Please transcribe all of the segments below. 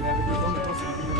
Mais avec le temps, maintenant, c'est plus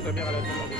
ta mère à la demande de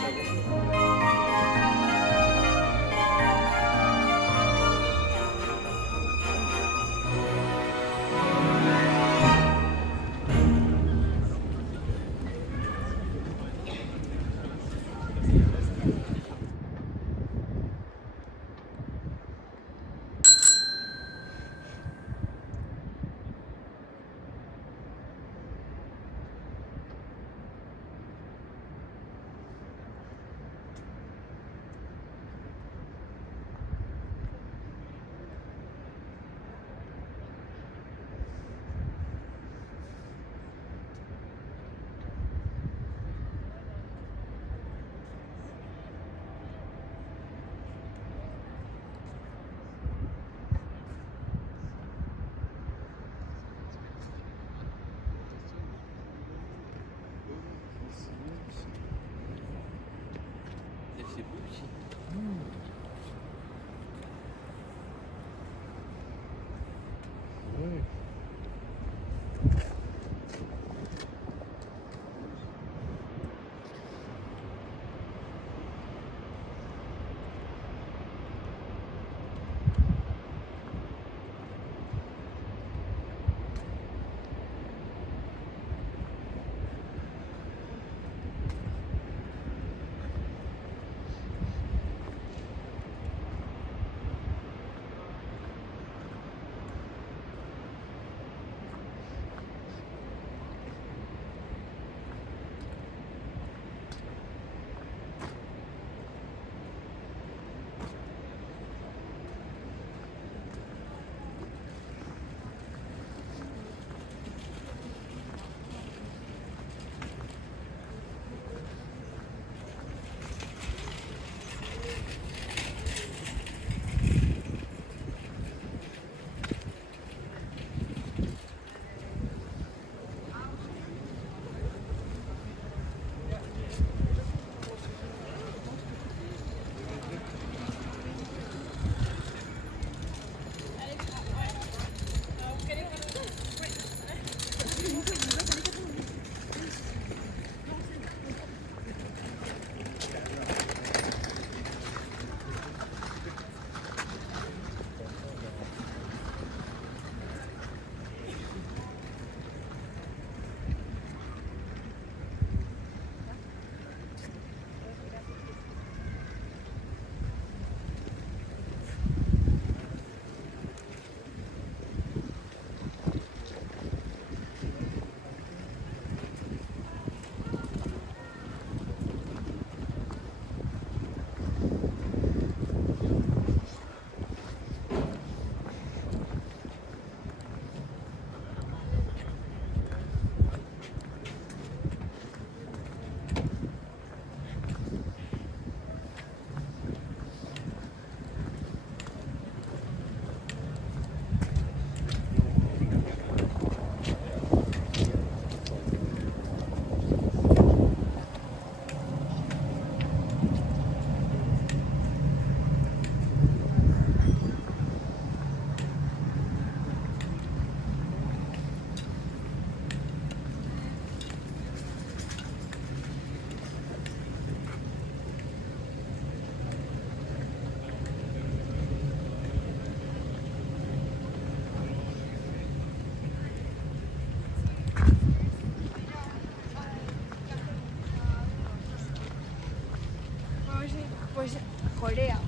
Kore ya.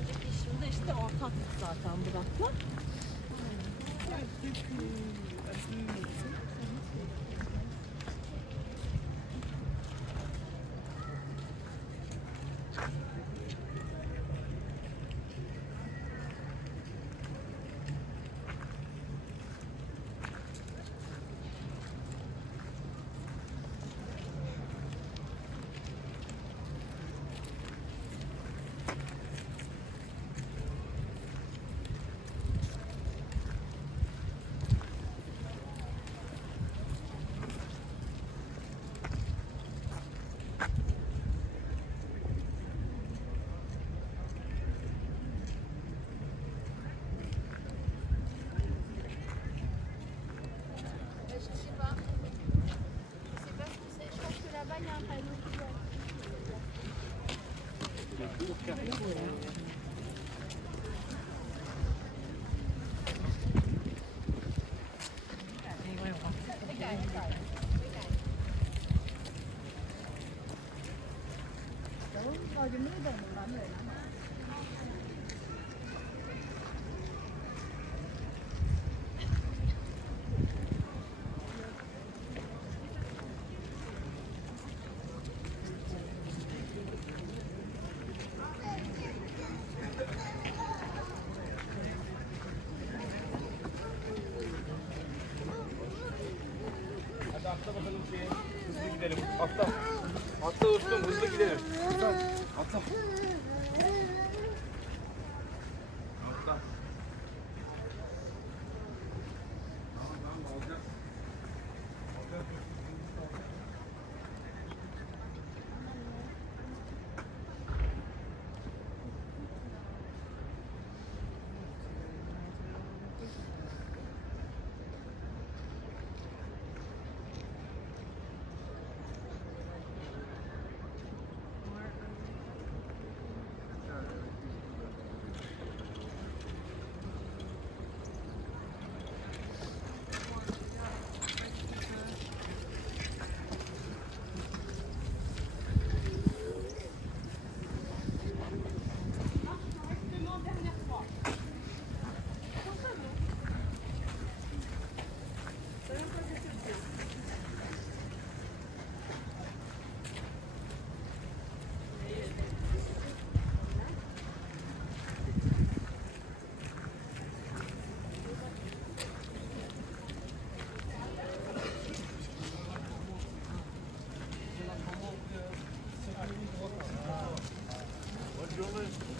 Önceki işimde işte ortaktık zaten Burak'la. Hadi atla bakalım şeye. Hızlı gidelim. Atla. Atla dostum hızlı gidelim. Atla. Atla. Atla. Tamam alacağız.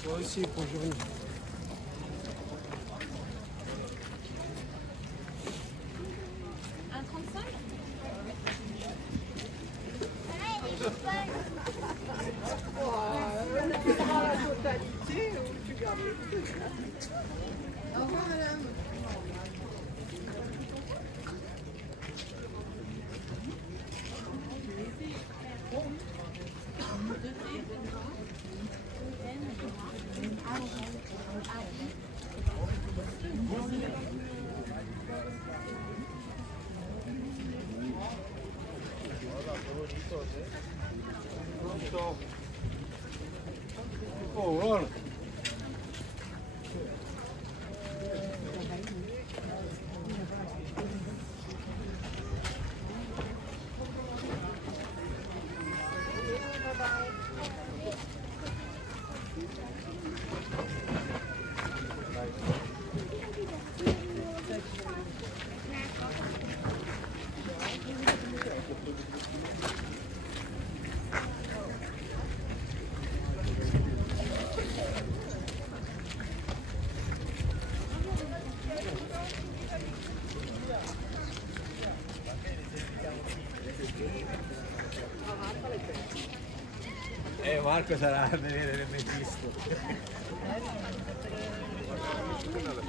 Toi aussi, bonjour. Un 35 Oh, voilà. Marco sarà a vedere il registro.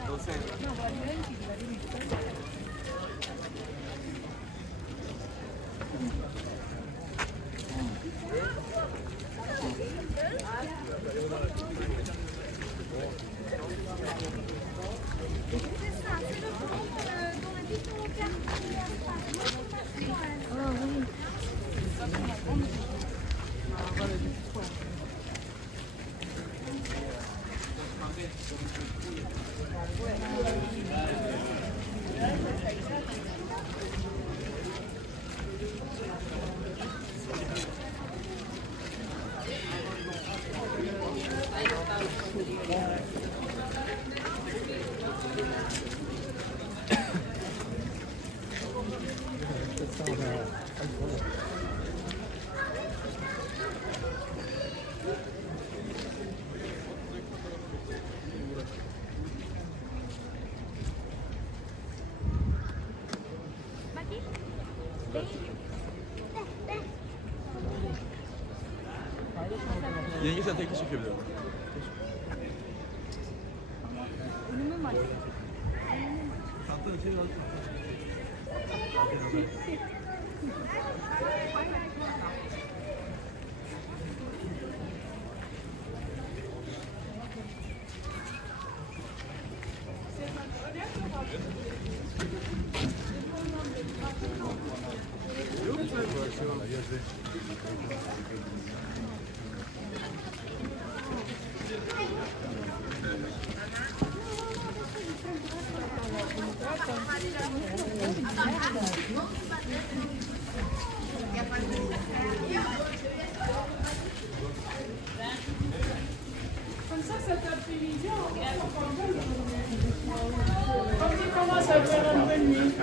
Non sembra. Yenge sen tekli çekebilir. Önümü mü açayım? Çantanı içeri al. Comme ça, cet après-midi, on va quand il commence à faire un peu nuit.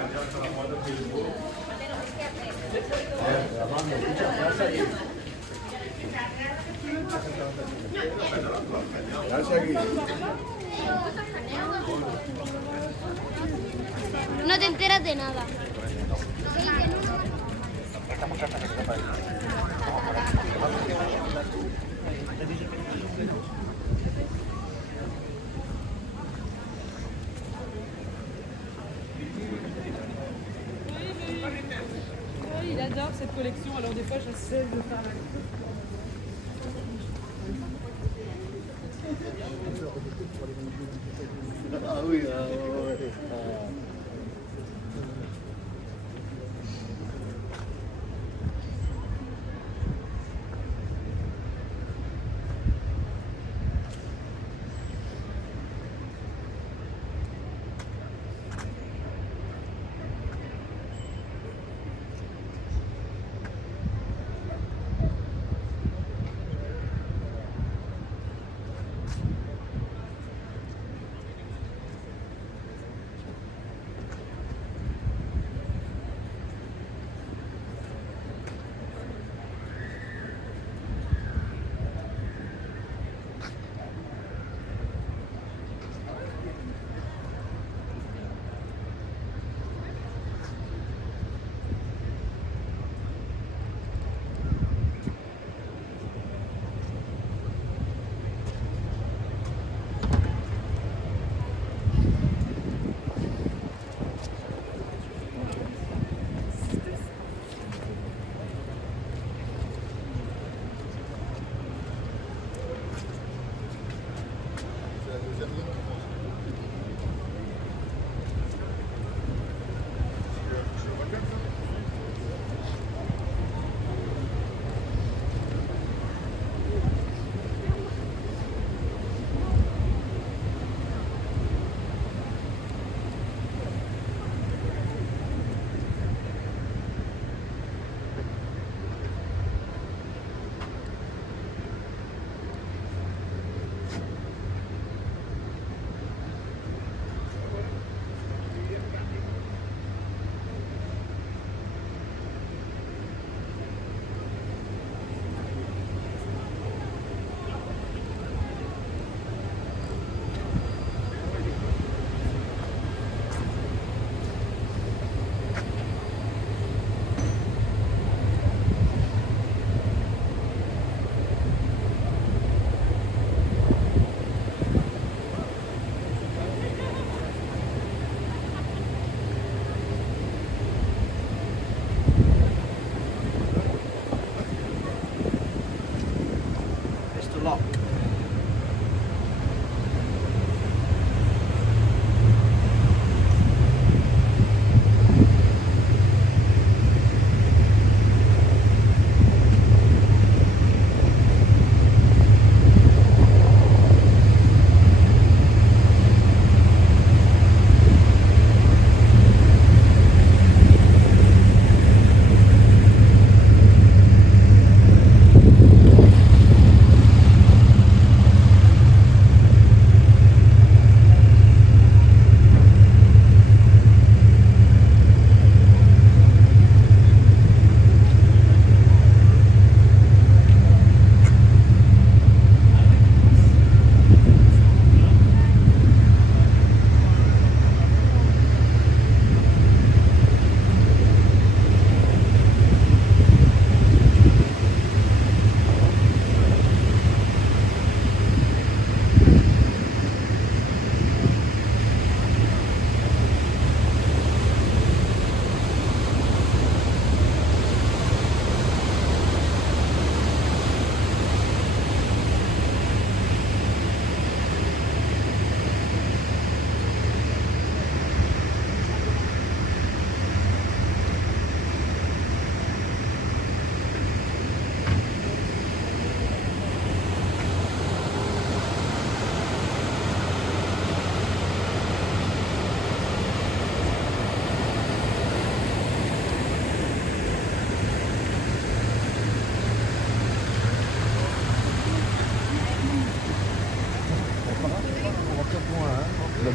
No te enteras de nada. Oui, il adore cette collection, alors des fois j'essaie de faire la Ah oui,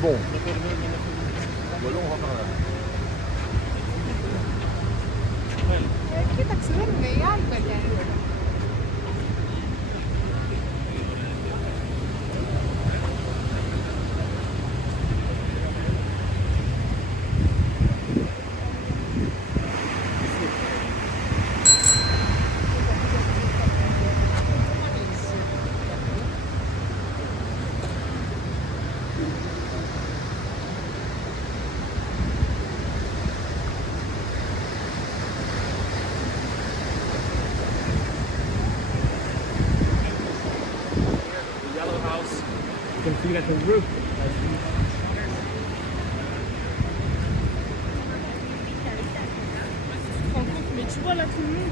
bon. Voilà, on va faire là. You can feel at the roof. Tu te rends compte, mais tu vois là tout le monde.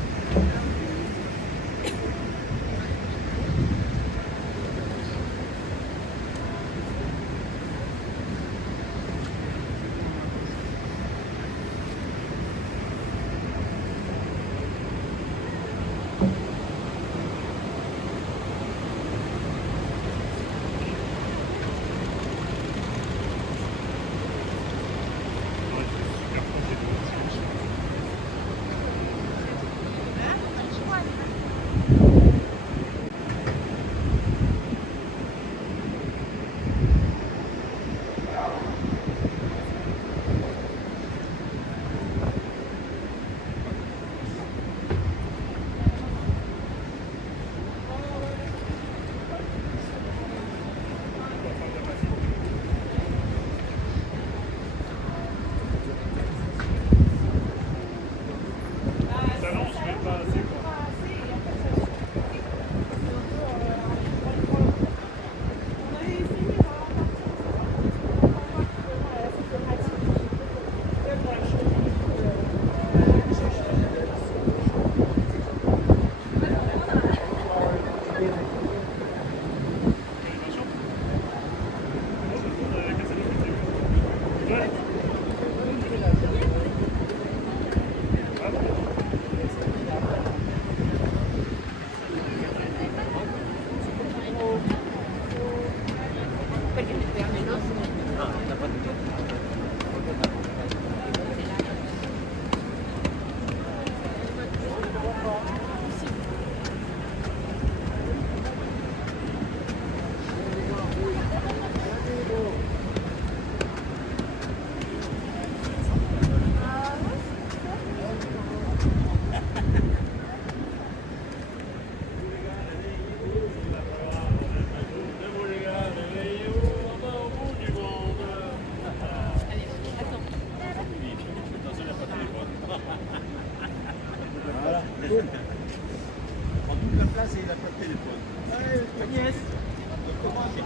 Prends toute la place et il n'a pas de téléphone. Allez, Agnès, comment c'est?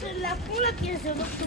C'est là pour la pièce de votre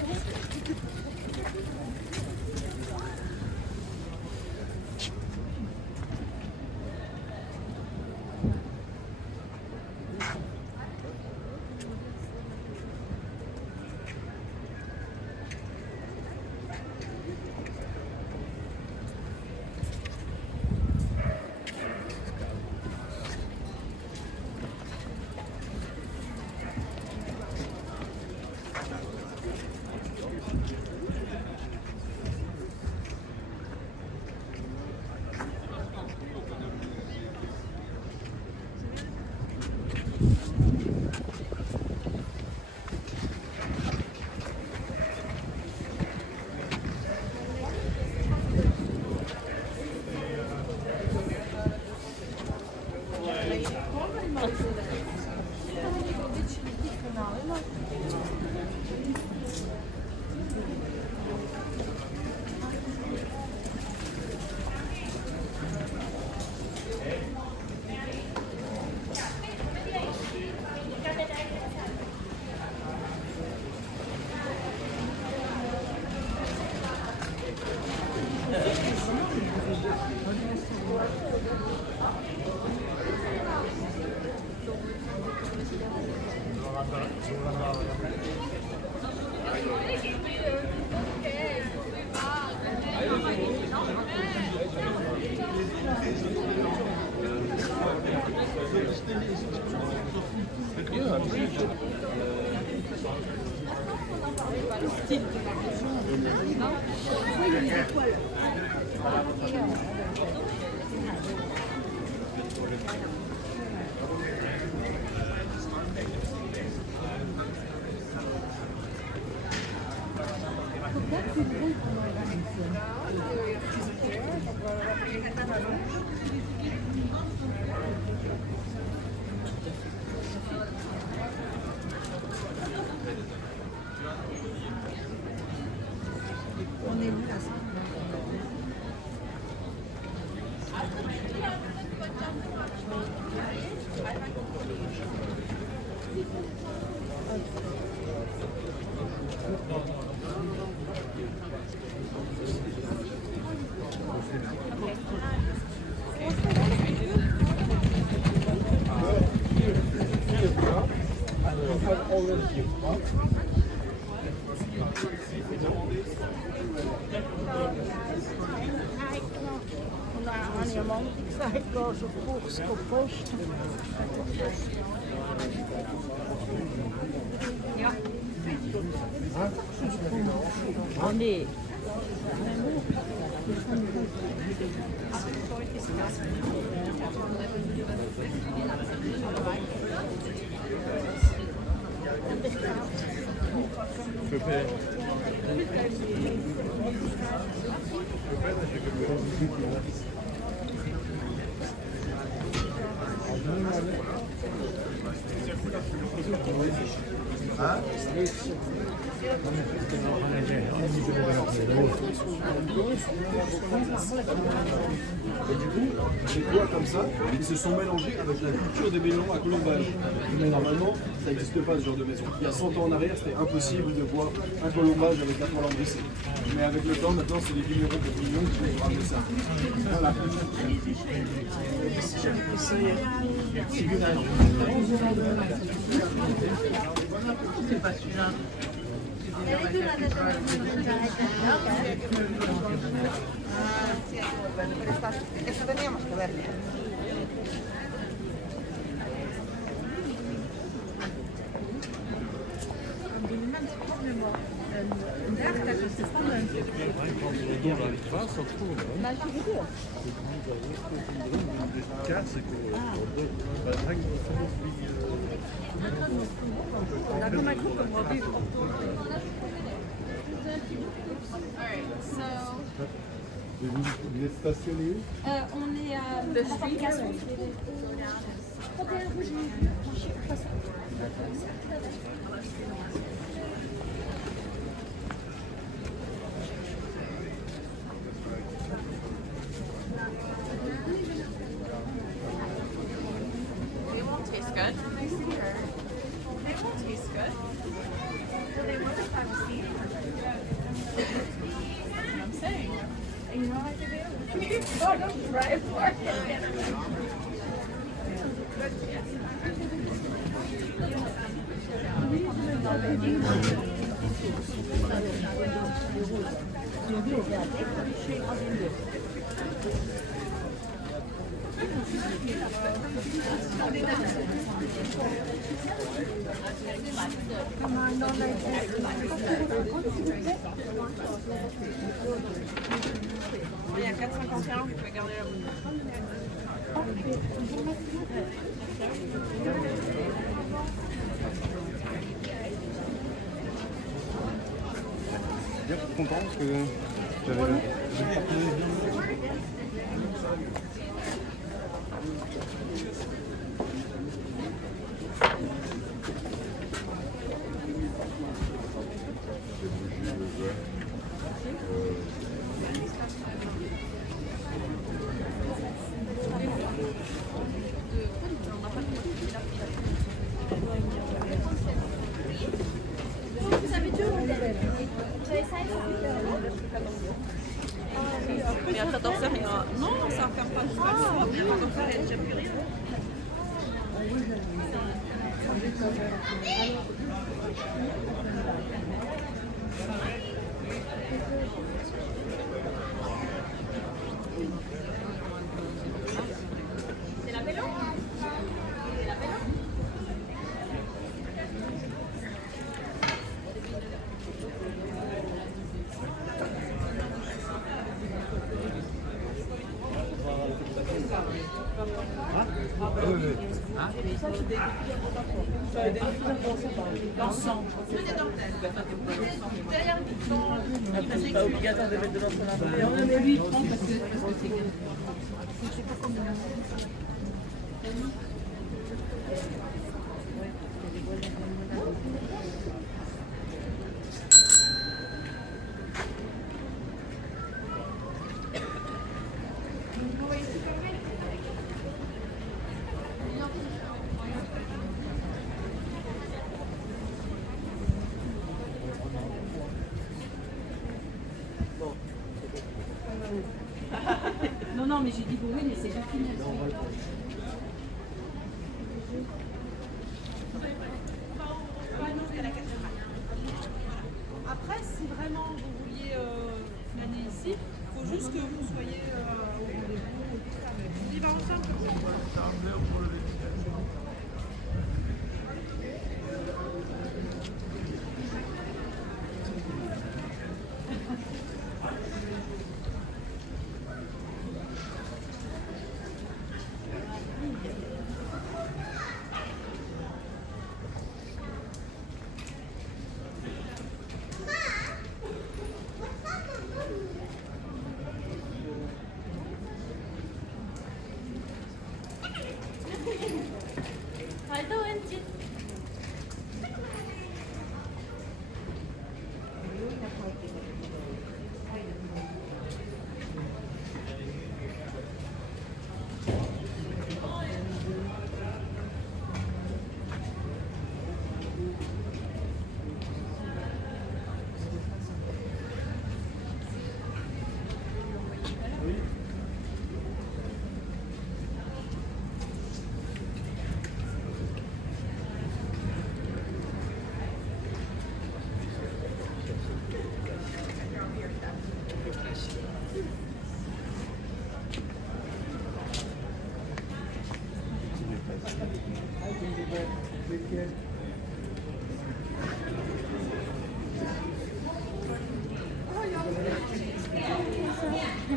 Ja. Nee. Des bois comme ça, ils se sont mélangés avec la culture des maisons à colombage. Mais normalement, ça n'existe pas ce genre de maison. Il y a 100 ans en arrière, c'était impossible de voir un colombage avec la toile embrissée. Mais avec le temps, maintenant, c'est les vignerons de Bouillon qui vont ramener ça. Voilà. Eso teníamos que ver. Vous êtes stationné où? On est à la fabrication. They won't taste good. They won't taste good. They won't if I'm seeing. I'm saying. You know what to do? Oh, don't try it for it. Il y a 4,51, vous pouvez garder la Bien content parce que j'avais Mais à 14h, il y aura... Non, ça ne ferme pas jusqu'à le soir. Mais à 14h, il n'y a déjà plus rien. C'est pas obligatoire de mettre de l'encre là. Et on en met 8 francs parce que c'est bien. Non, non, mais j'ai dit oui, mais c'est pas fini. Après, si vraiment vous vouliez flâner ici, il faut juste que vous soyez au rendez-vous. On y va ensemble.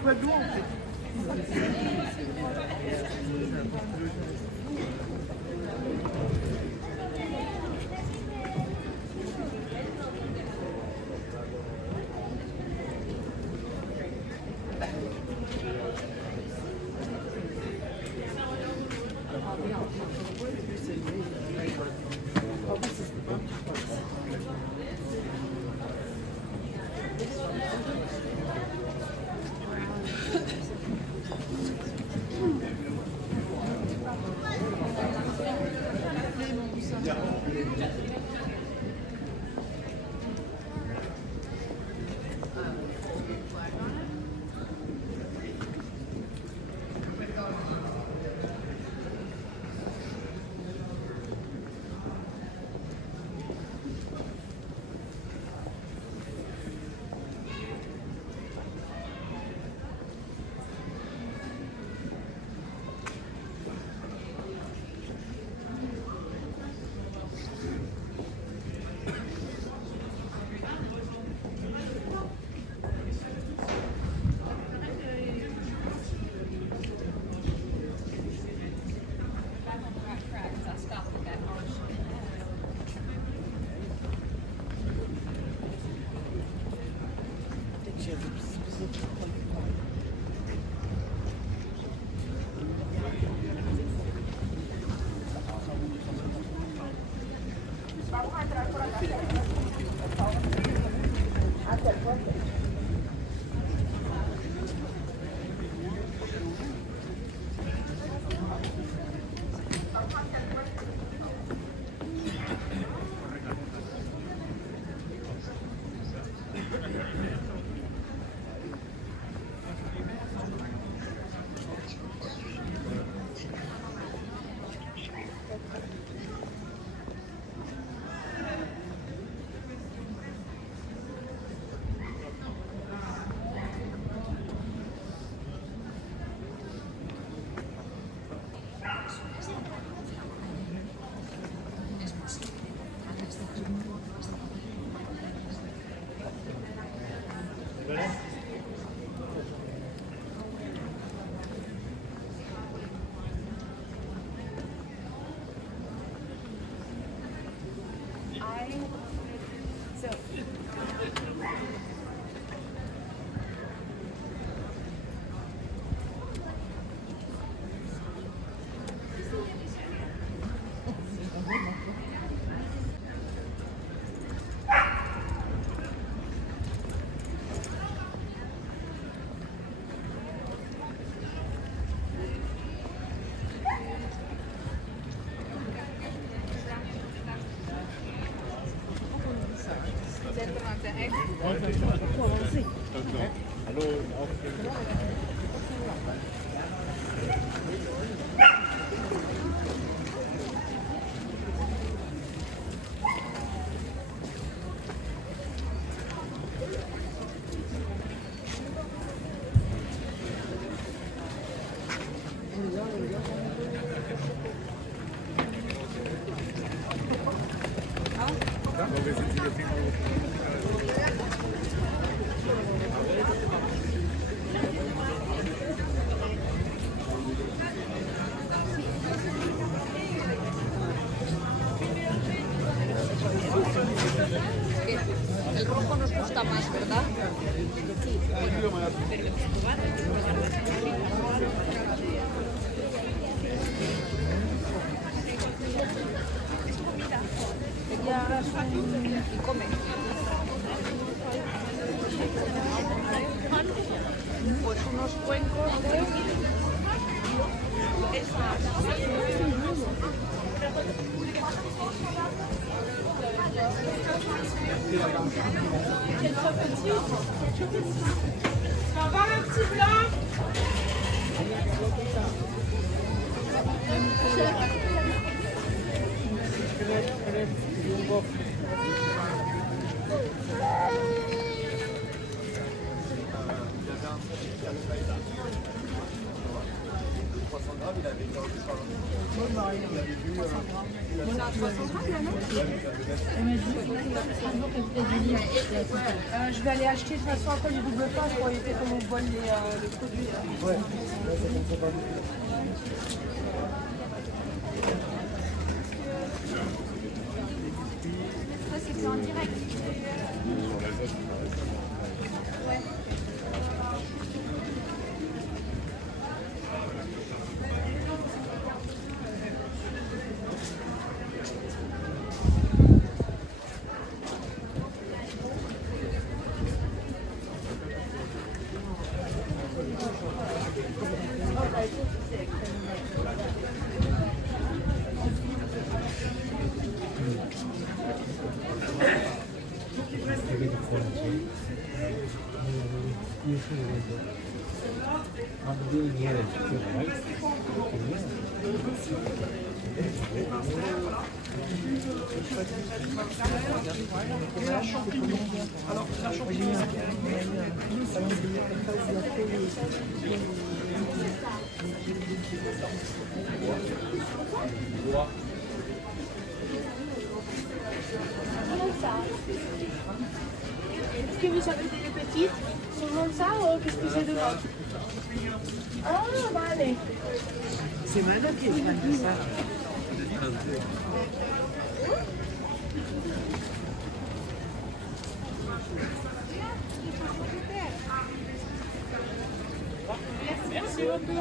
vois de l'eau en fait. El rojo nos gusta más, ¿verdad? Y come. Pues unos cuencos de... On va voir un petit blanc. Il avait Je vais aller acheter de toute façon après les double pages pour éviter qu'on me vole les produits. Ouais, ça va. C'est en direct. Est-ce que vous avez des petites seulement ça ou qu'est-ce que c'est devant? Ah, vale. C'est Mano qui est fan de ça. Merci beaucoup.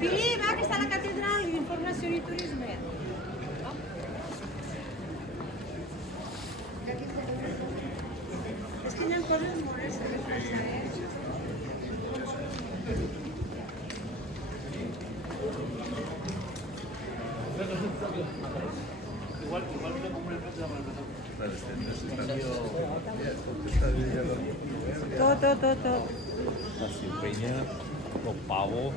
Billy, va que está la catedral, información y turismo. Es que no hay cosas moras. Todo. La cigüeña, los pavos.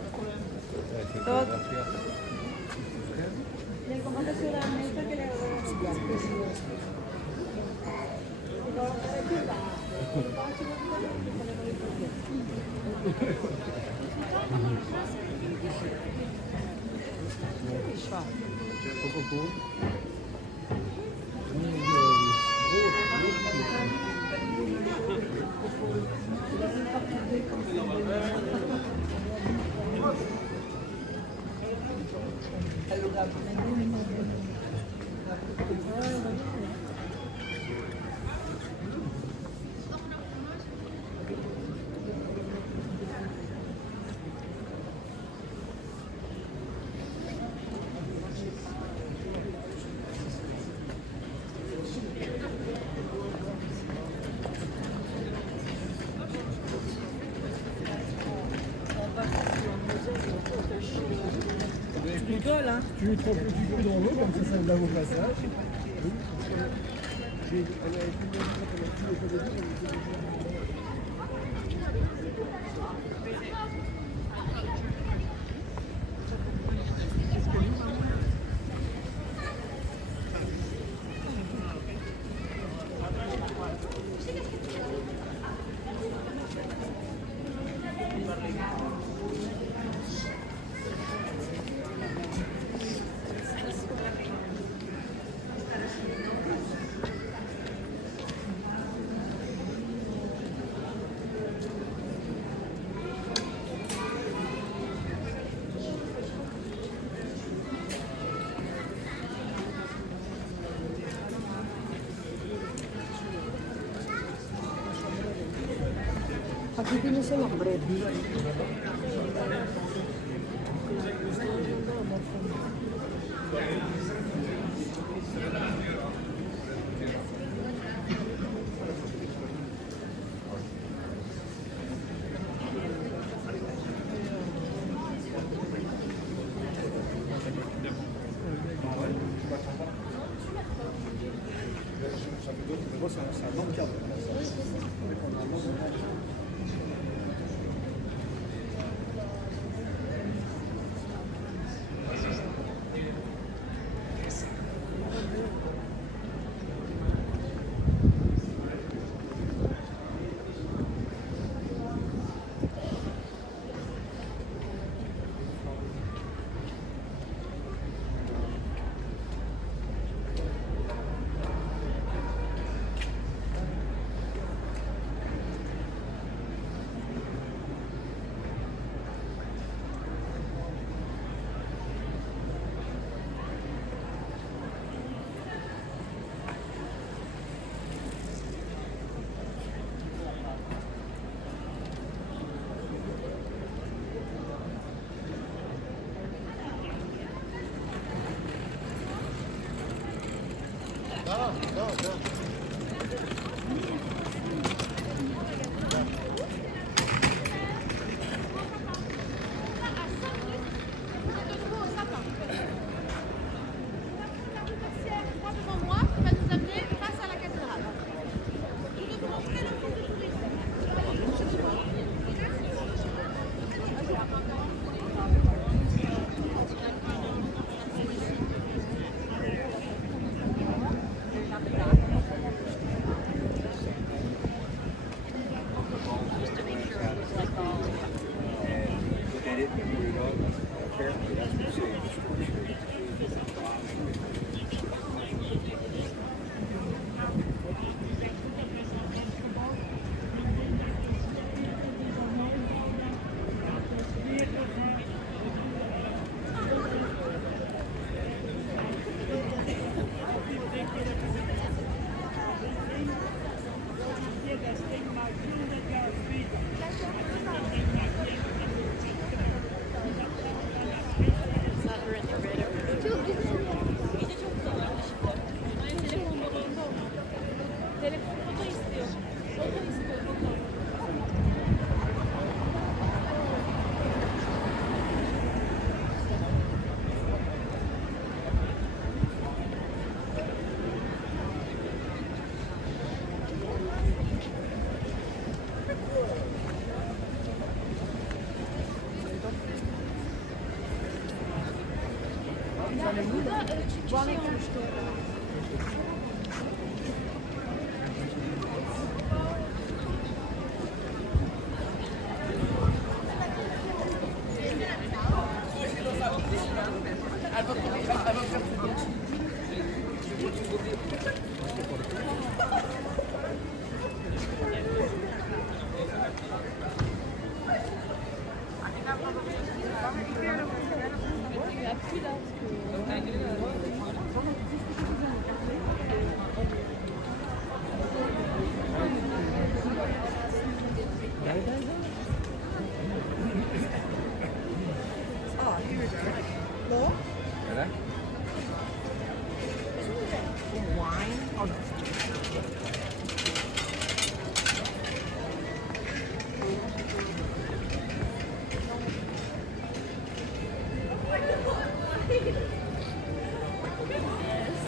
Tu lui trempes du coup dans l'eau, comme ça lave au passage. C'est un long cadre.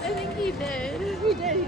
I think he did. He did.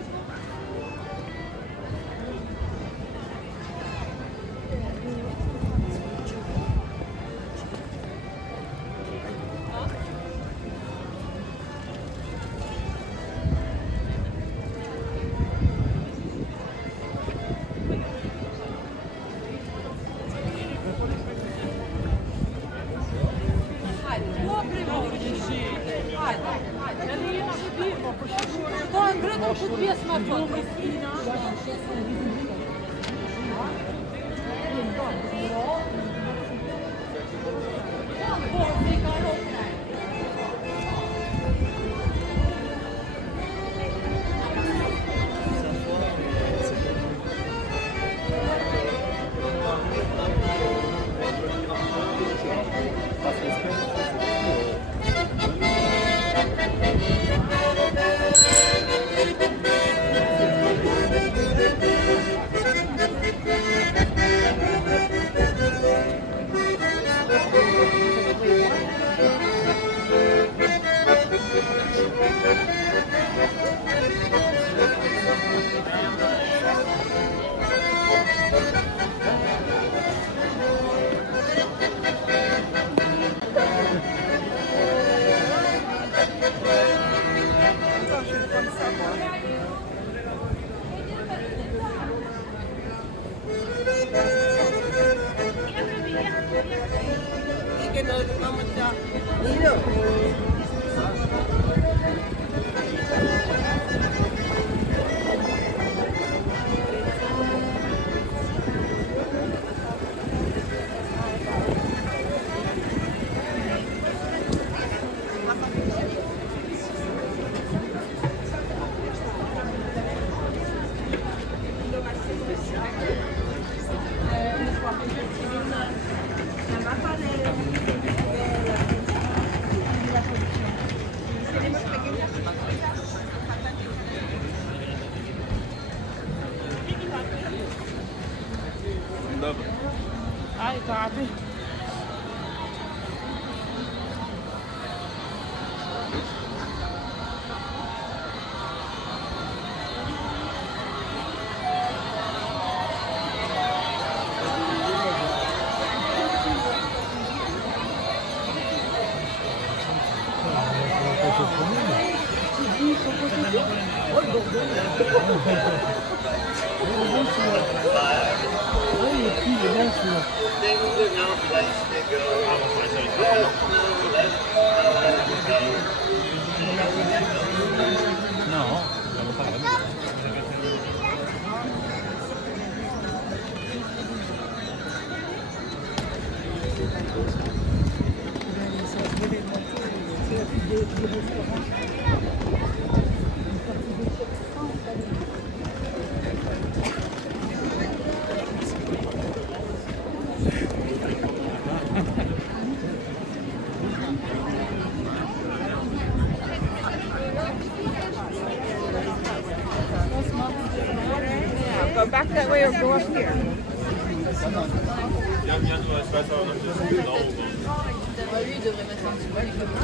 Love. Ai, copy. Go back that way or go up here. Lui, il devrait mettre un petit bonnet comme ça.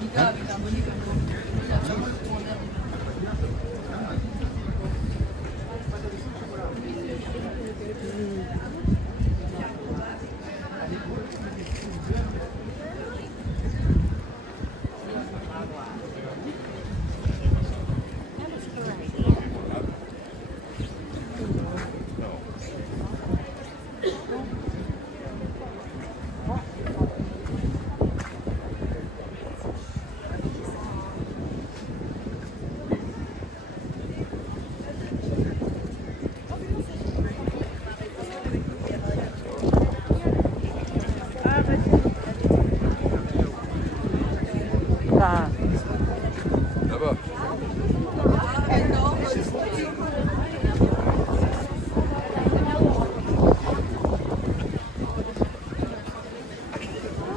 Chica avec un bonnet comme ça. Là. Là-bas.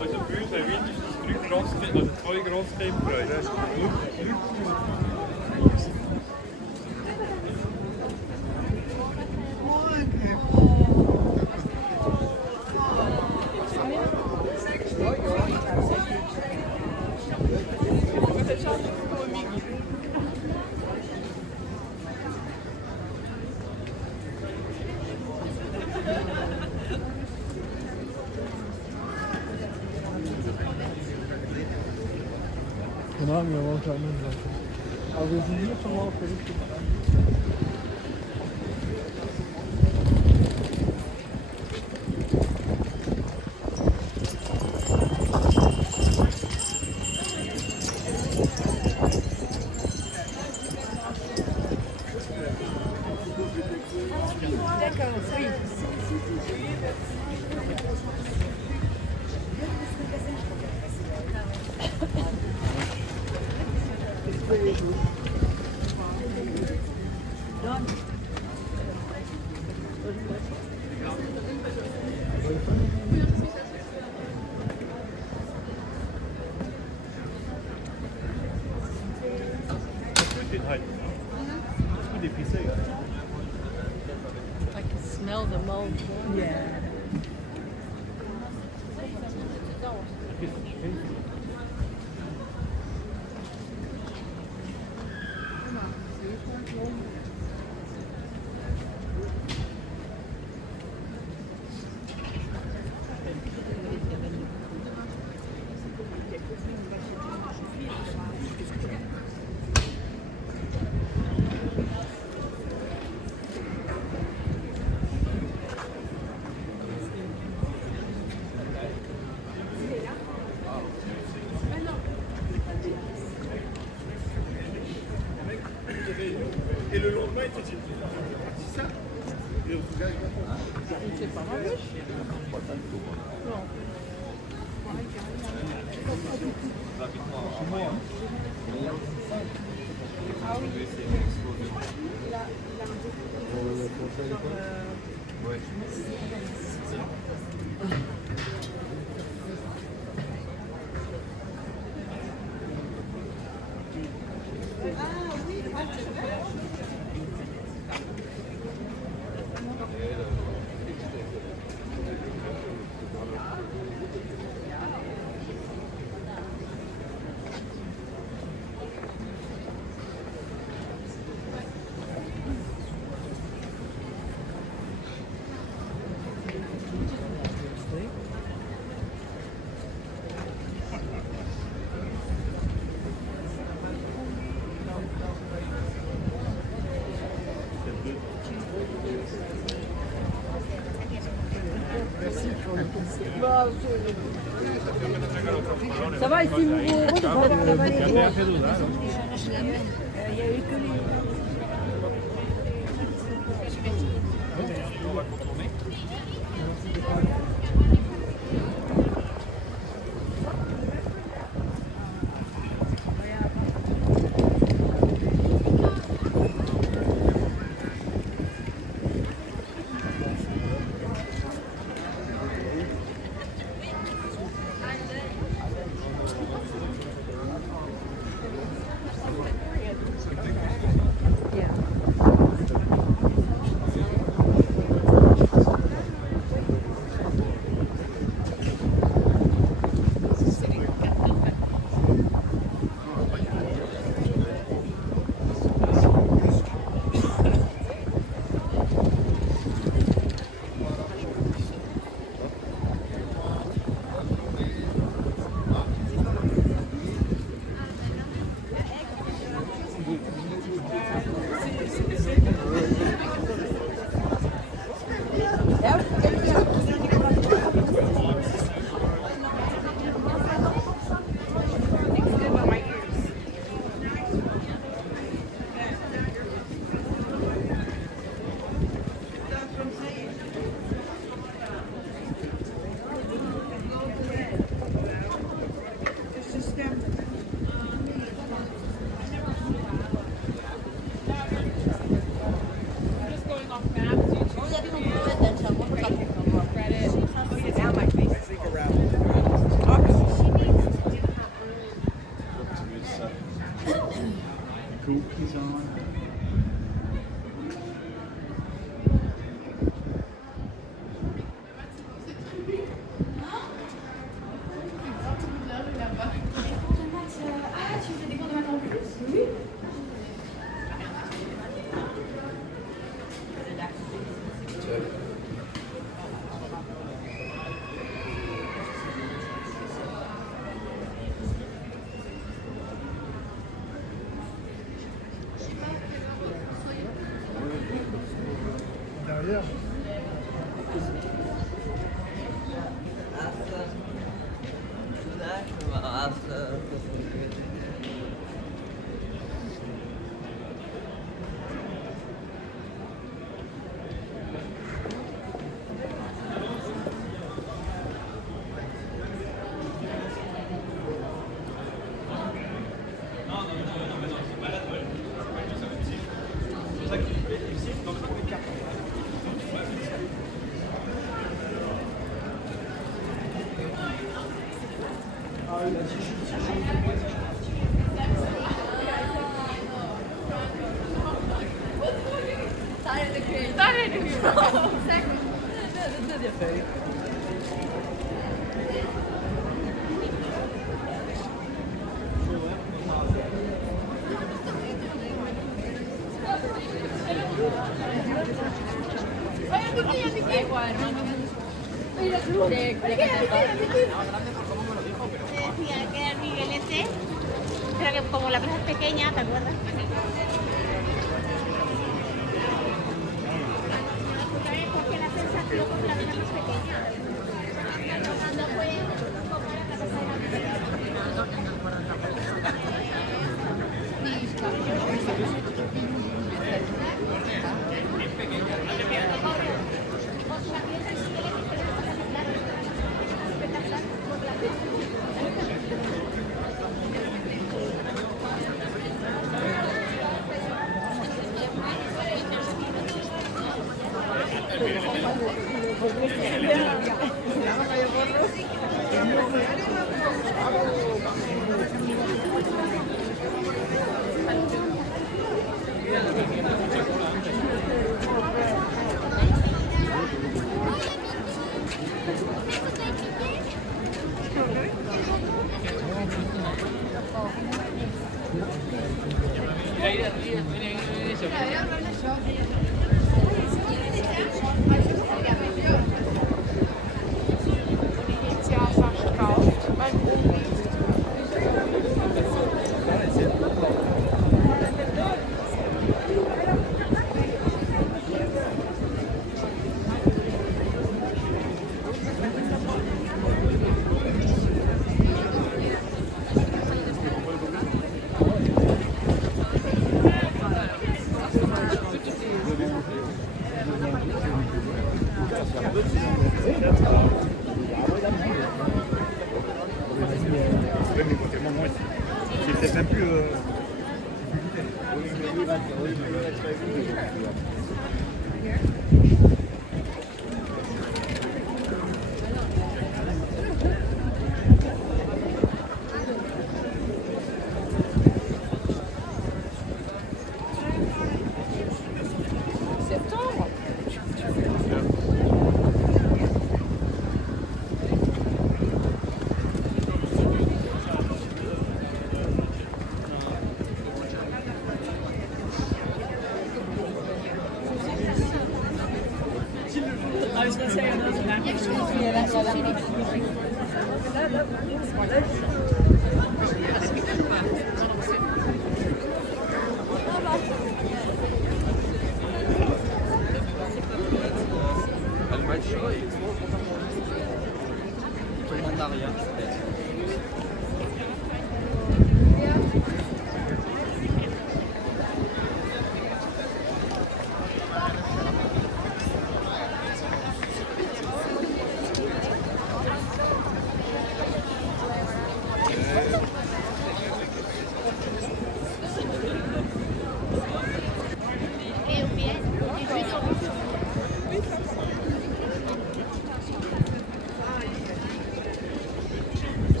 Also für uns ein Wind ist das 3 Grad, also 2 Grad Temperatur. Genau, wir waren auf der anderen Seite. Aber wir sind hier schon mal auf der richtigen Seite. I can smell the mold. Yeah. Et le lendemain, il te dit, c'est ça. Et on se gagne. C'est pas mal. Ça va, ici, vous On va contourner. Cookies on. Ah, tu fais des cours de maths en plus? Oui. Derrière. Decía que era el Miguelete, pero que como la plaza es pequeña, ¿te acuerdas? Porque la sensación como la plaza es pequeña. Cuando fue como la plaza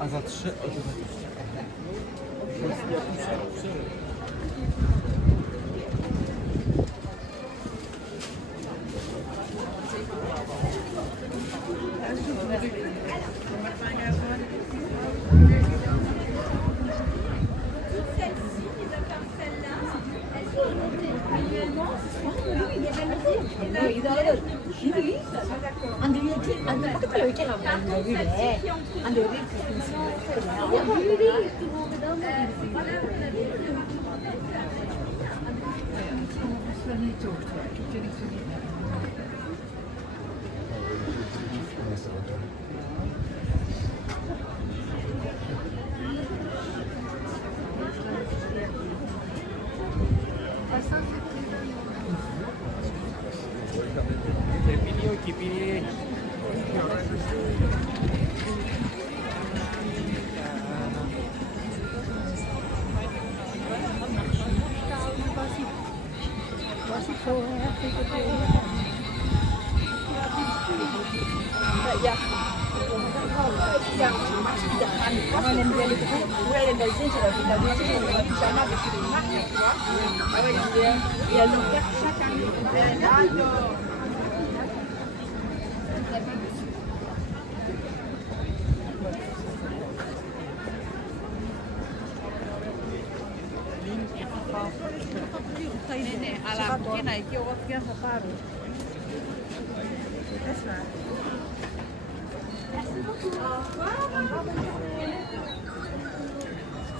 A za 3...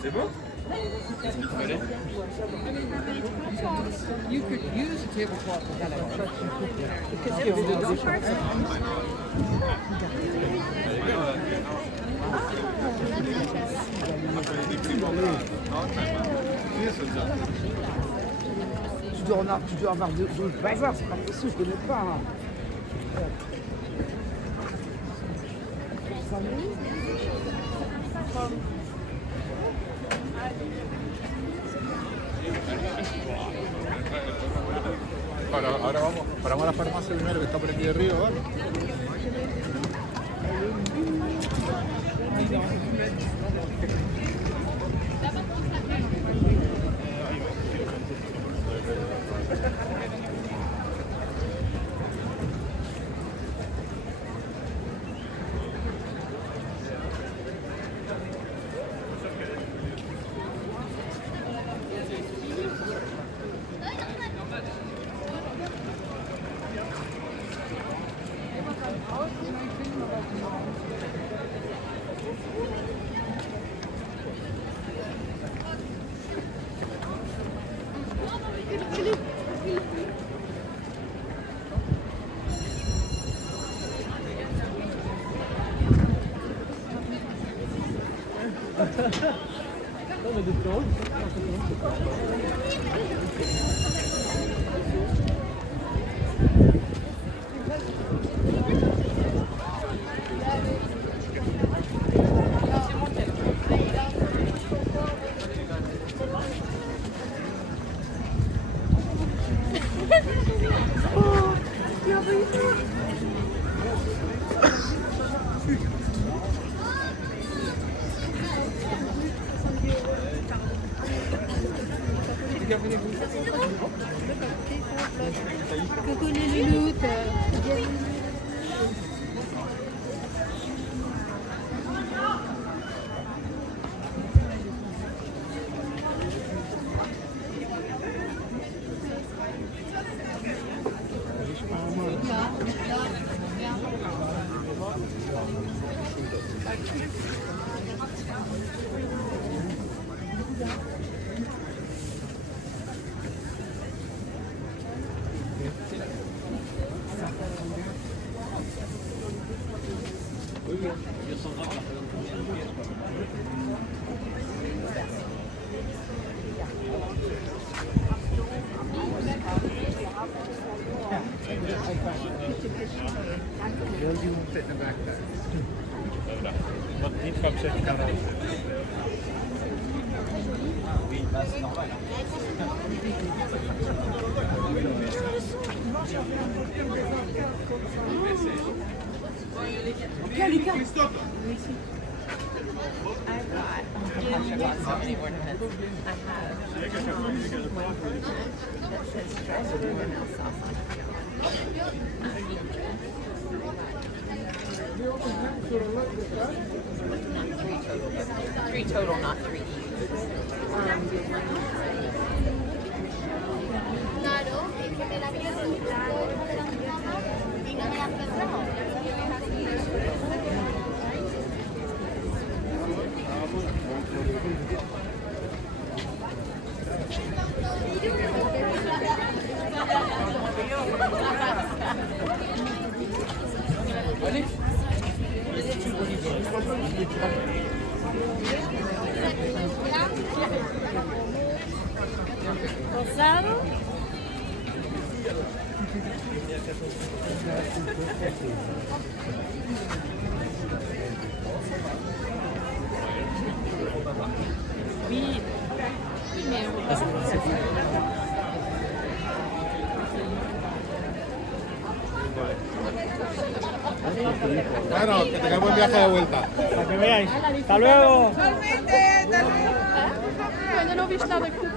C'est bon? You could use a tablecloth with that. Because tu dois avoir d'autres bazars, c'est pas possible, je connais pas. Ahora vamos, paramos a la farmacia primero que está por aquí de río, ¿vale? On a des plans, je sais pas. Coucou les louloutes. You won't fit in the back there. Niet van zet je kan ook. I've got, oh gosh, I bought so many ornaments. I have one that says dress ornament sauce on it. Three total, not three each. Claro, es que me la quiero y no me la pensado. Rosado. Oui. Bueno, que tengamos buen viaje de vuelta. Para que veáis. Hasta luego. Bueno, no viste avec toi.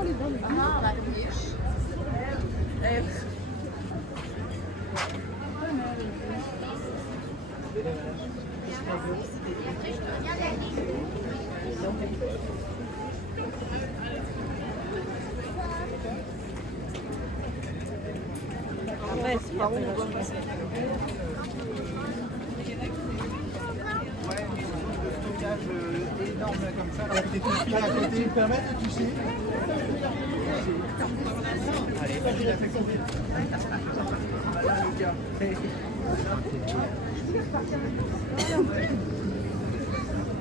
Ah, la riche. Après, c'est pas énorme comme ça, avec des touches à côté. Tu me permets de toucher? Allez, vas-y, la fais courir.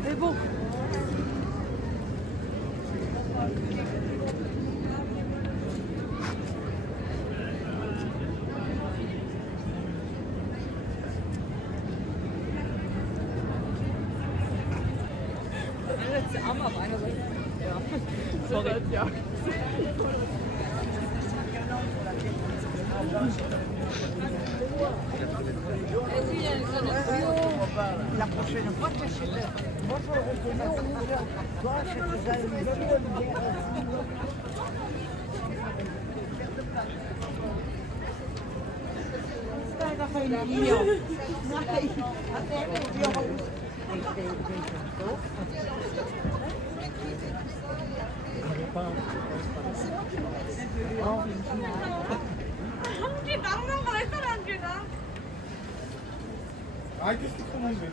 Mais bon. Letzte Arme auf einer Seite. Ja. Sorry. Ja. La prochaine fois, tu sais, moi je vais retourner au musée. Toi, chez tes amis. Ai, que fica mais bem.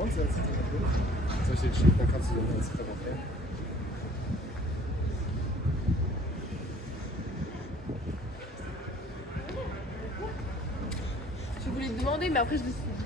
Grundsätzlich. Solche Schichten kannst du dann jetzt präparieren. Je voulais te demander, mais après je me suis dit.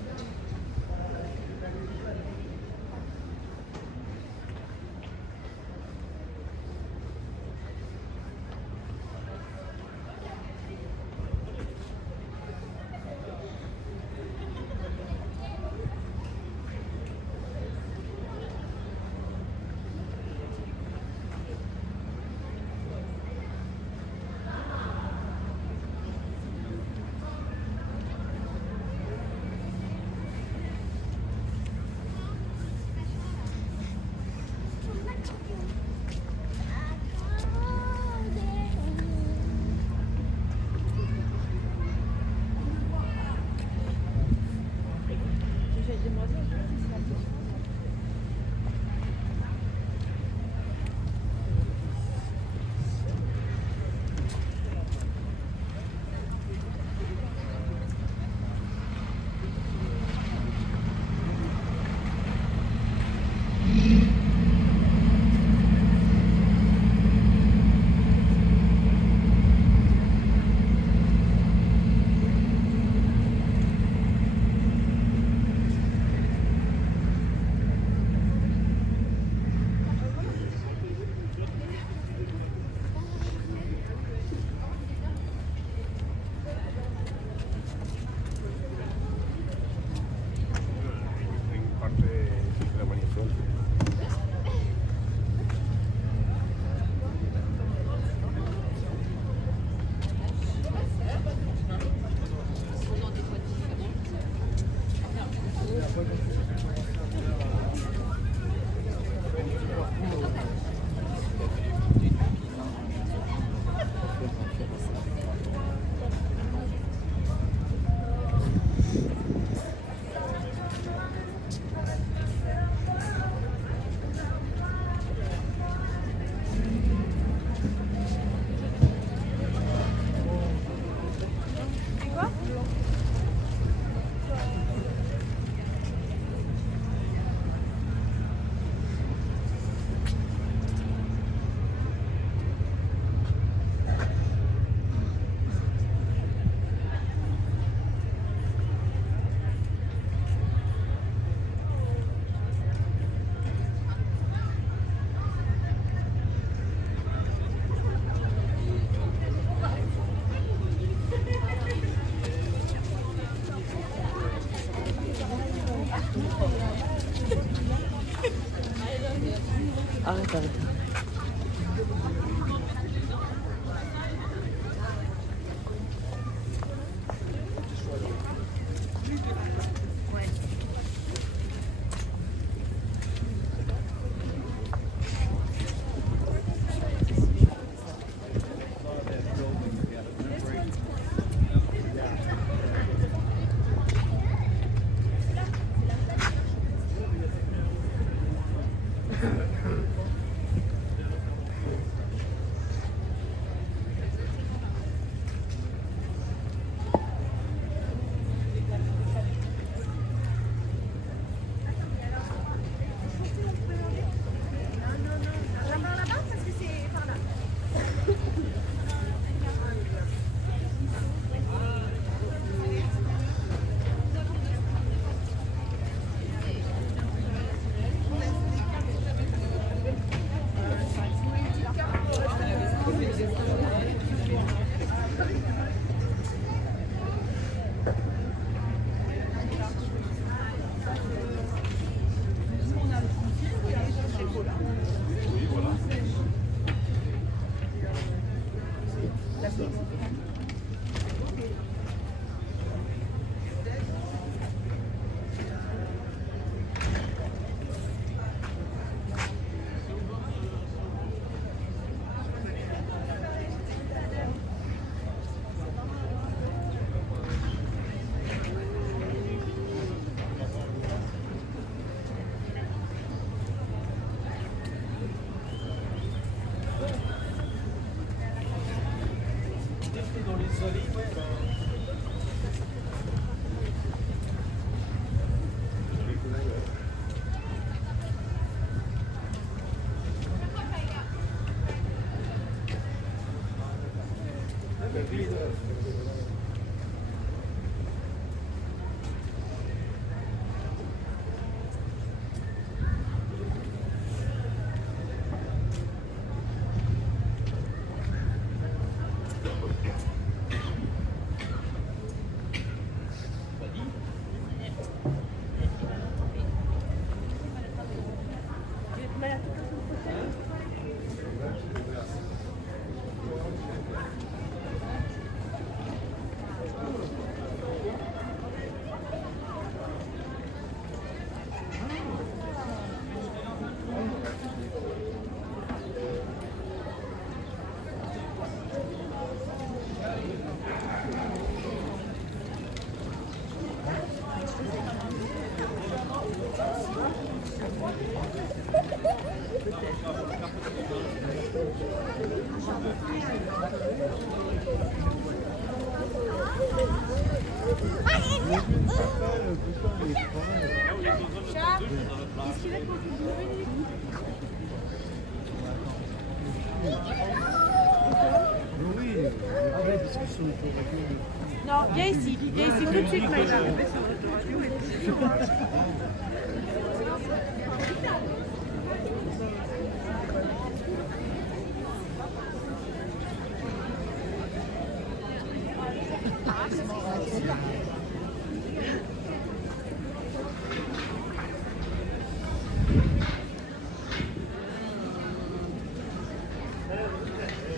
Non, viens ici tout de suite maintenant.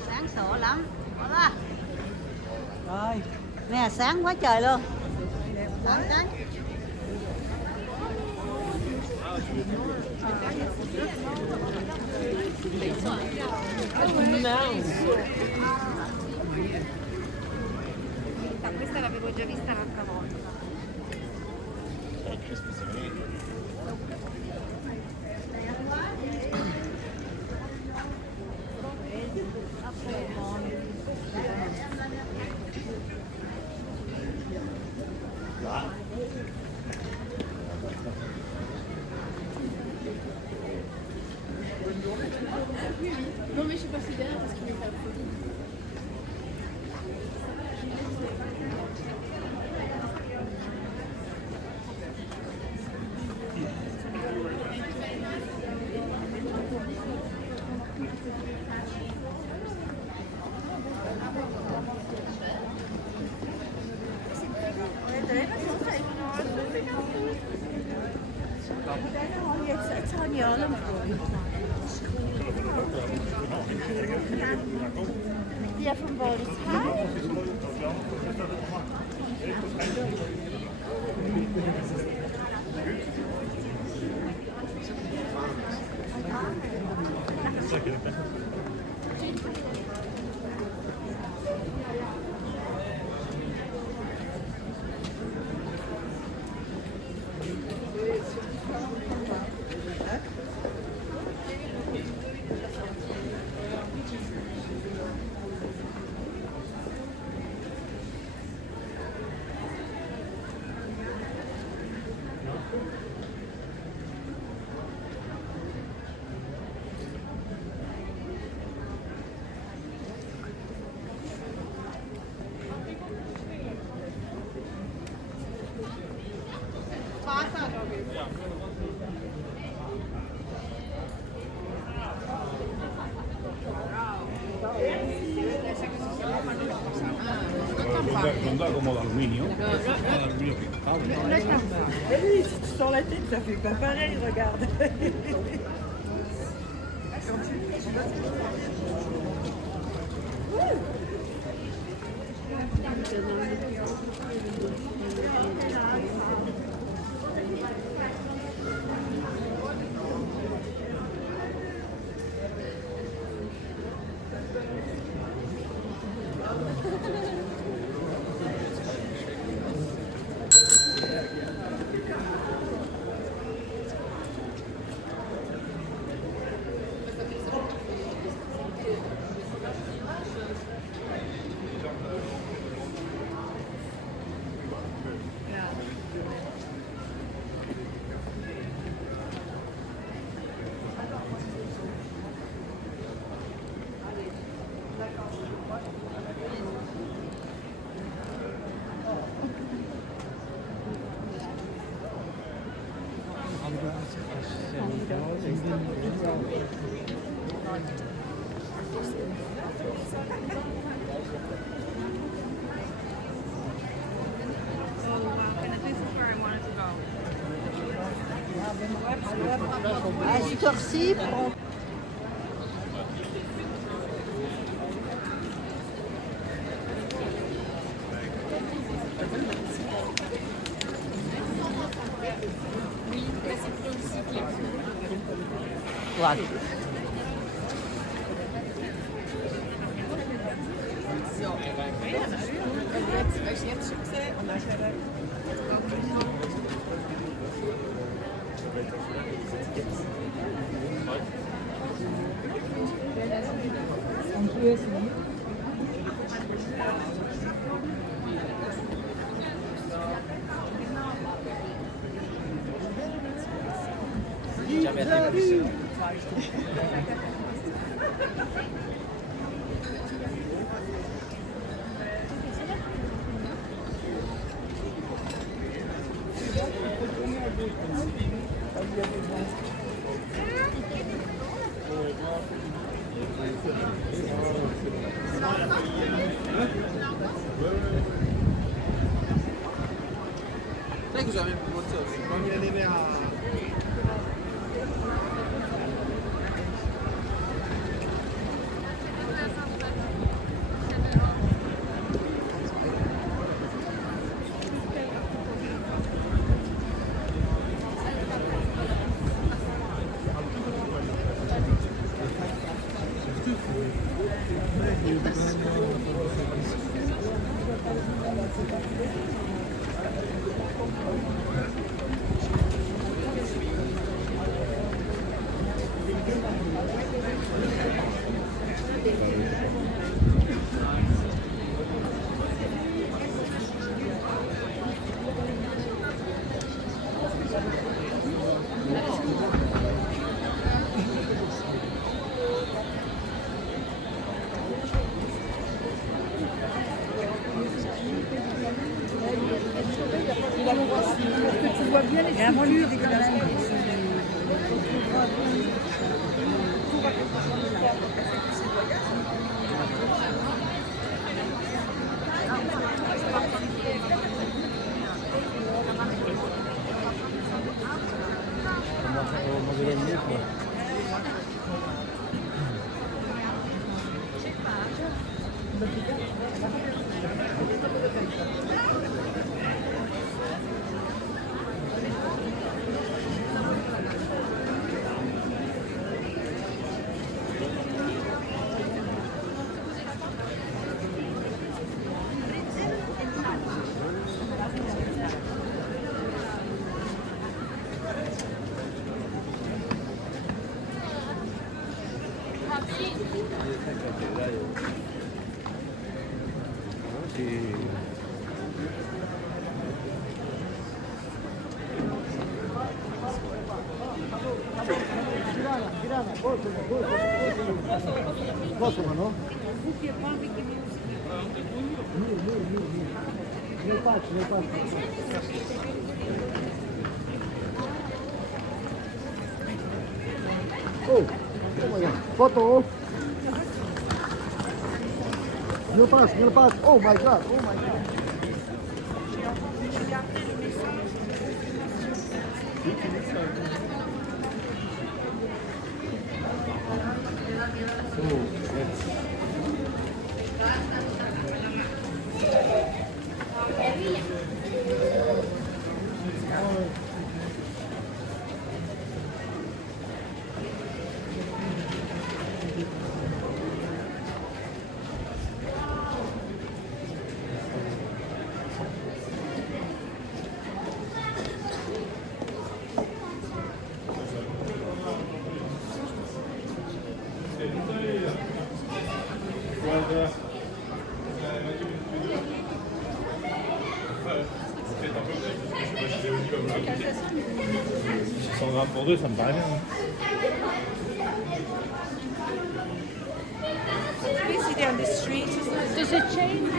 Sáng sủa lắm. Đó là. Rồi. Nè sáng quá trời luôn. Sáng sáng. Questa l'avevo già vista l'altra volta. Non mais je suis passée derrière parce qu'il me fait la photo. Ja, from Boris. Ronda como de aluminio. Sur la tête, ça fait pas pareil, regarde. À cette heure-ci, bon. Voilà. Sai cosa mi non gliene deve a... Prossimo, no? Ne faccio. Oh my god. Photo. Gonna pass. Oh my god. Pour deux, ça me paraît bien. Busy down the street, isn't it? Does it change?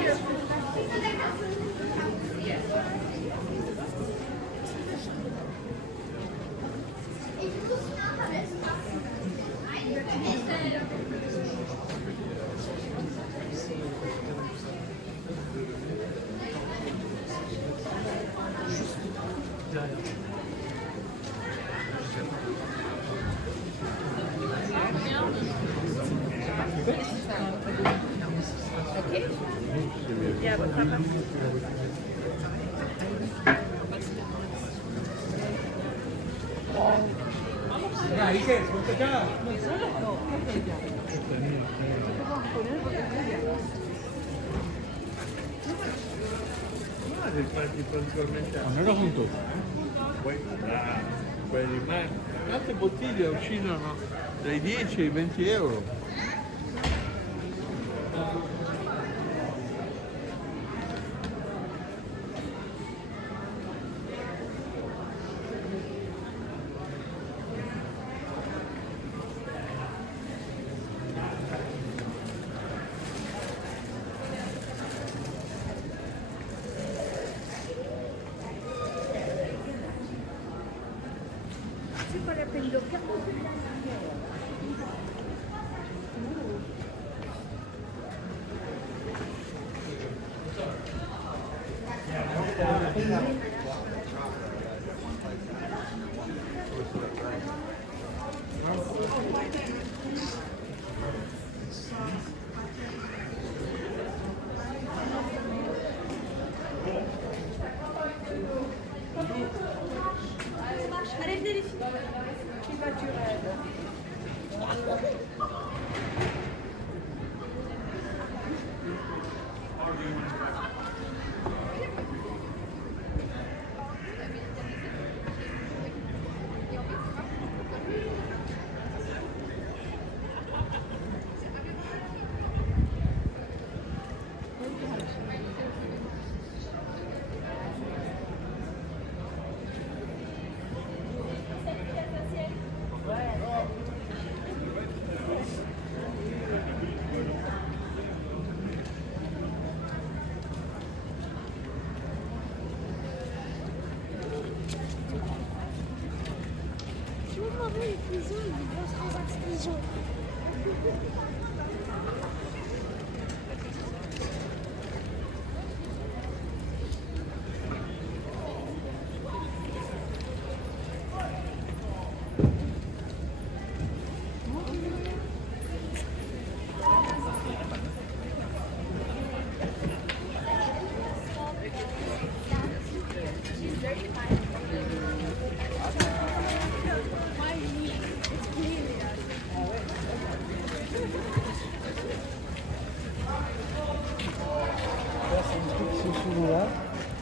Et à votre appart. Allora juntos. Quelli, ma tante bottiglie oscillano dai 10 ai 20 euro.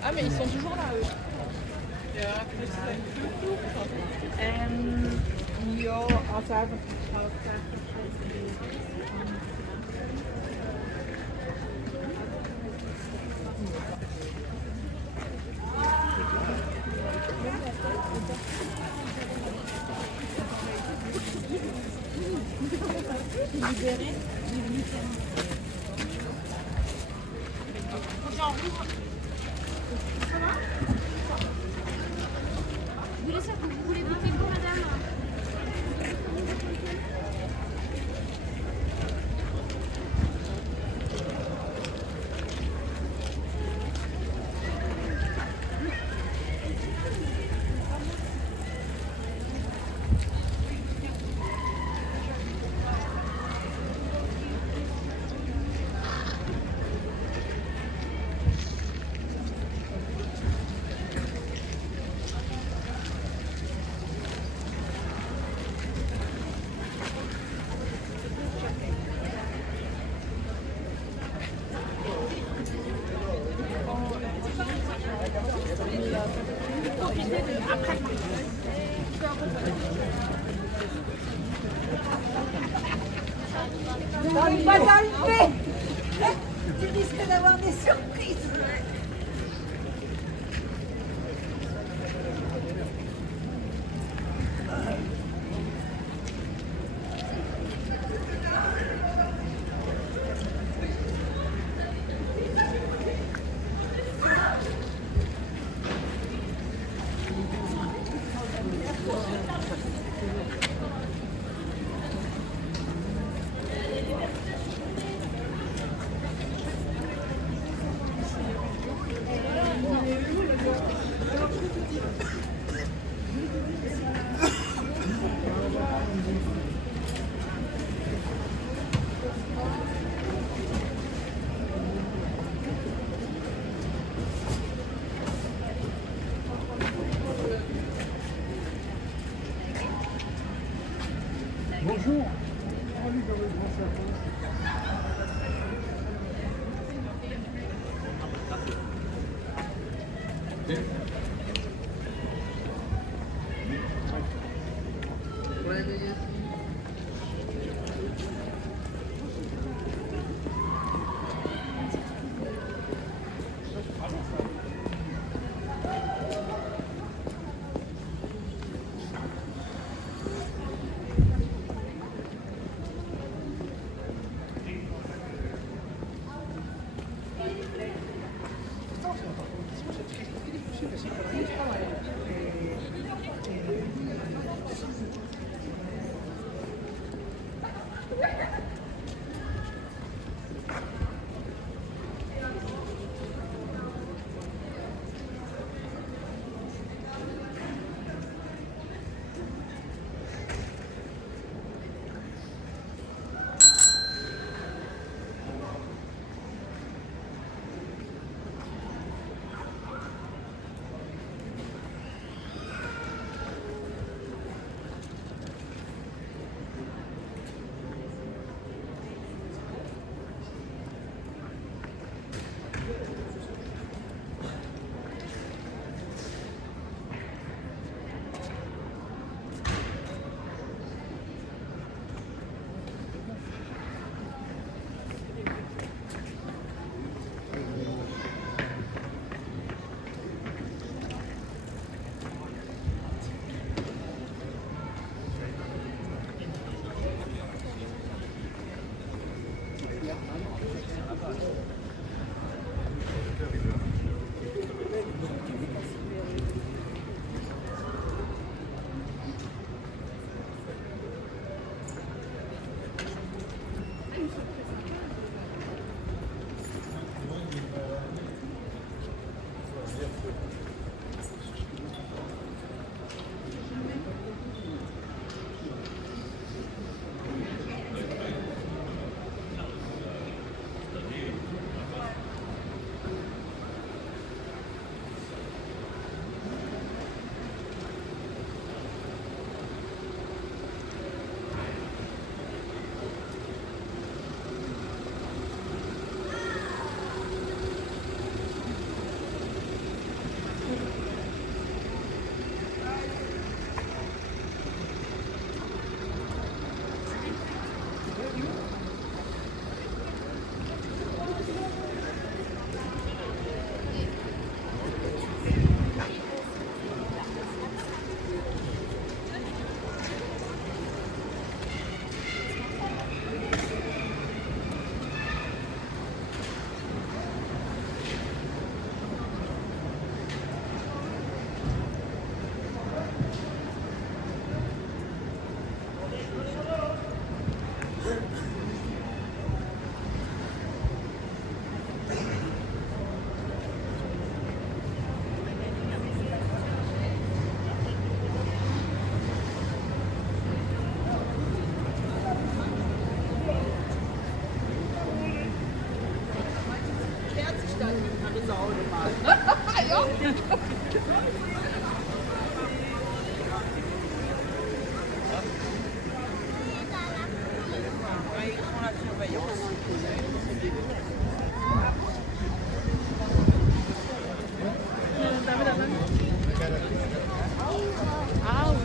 Ah, mais ils sont toujours là, eux. Ja, also einfach Vous voulez goûter quoi, madame? Ah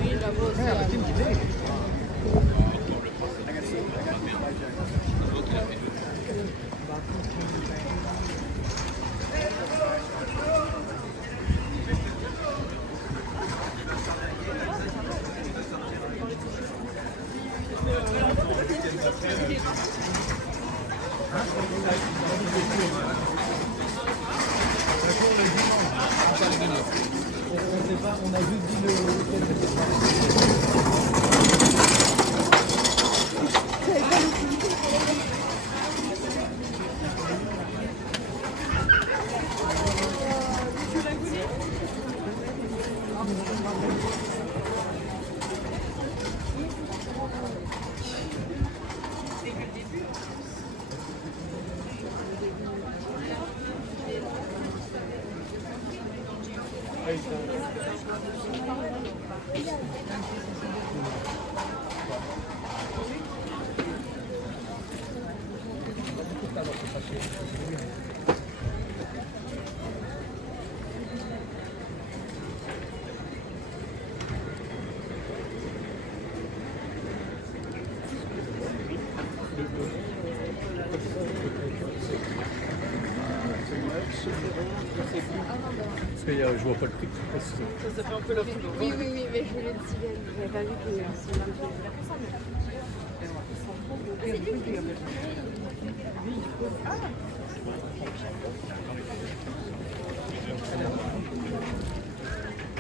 oui, là-bas aussi. On a juste dit le week-end. Parce que je vois pas le prix. Ça fait un peu la foule. Oui, mais je voulais le cigale. J'avais pas vu que c'est là.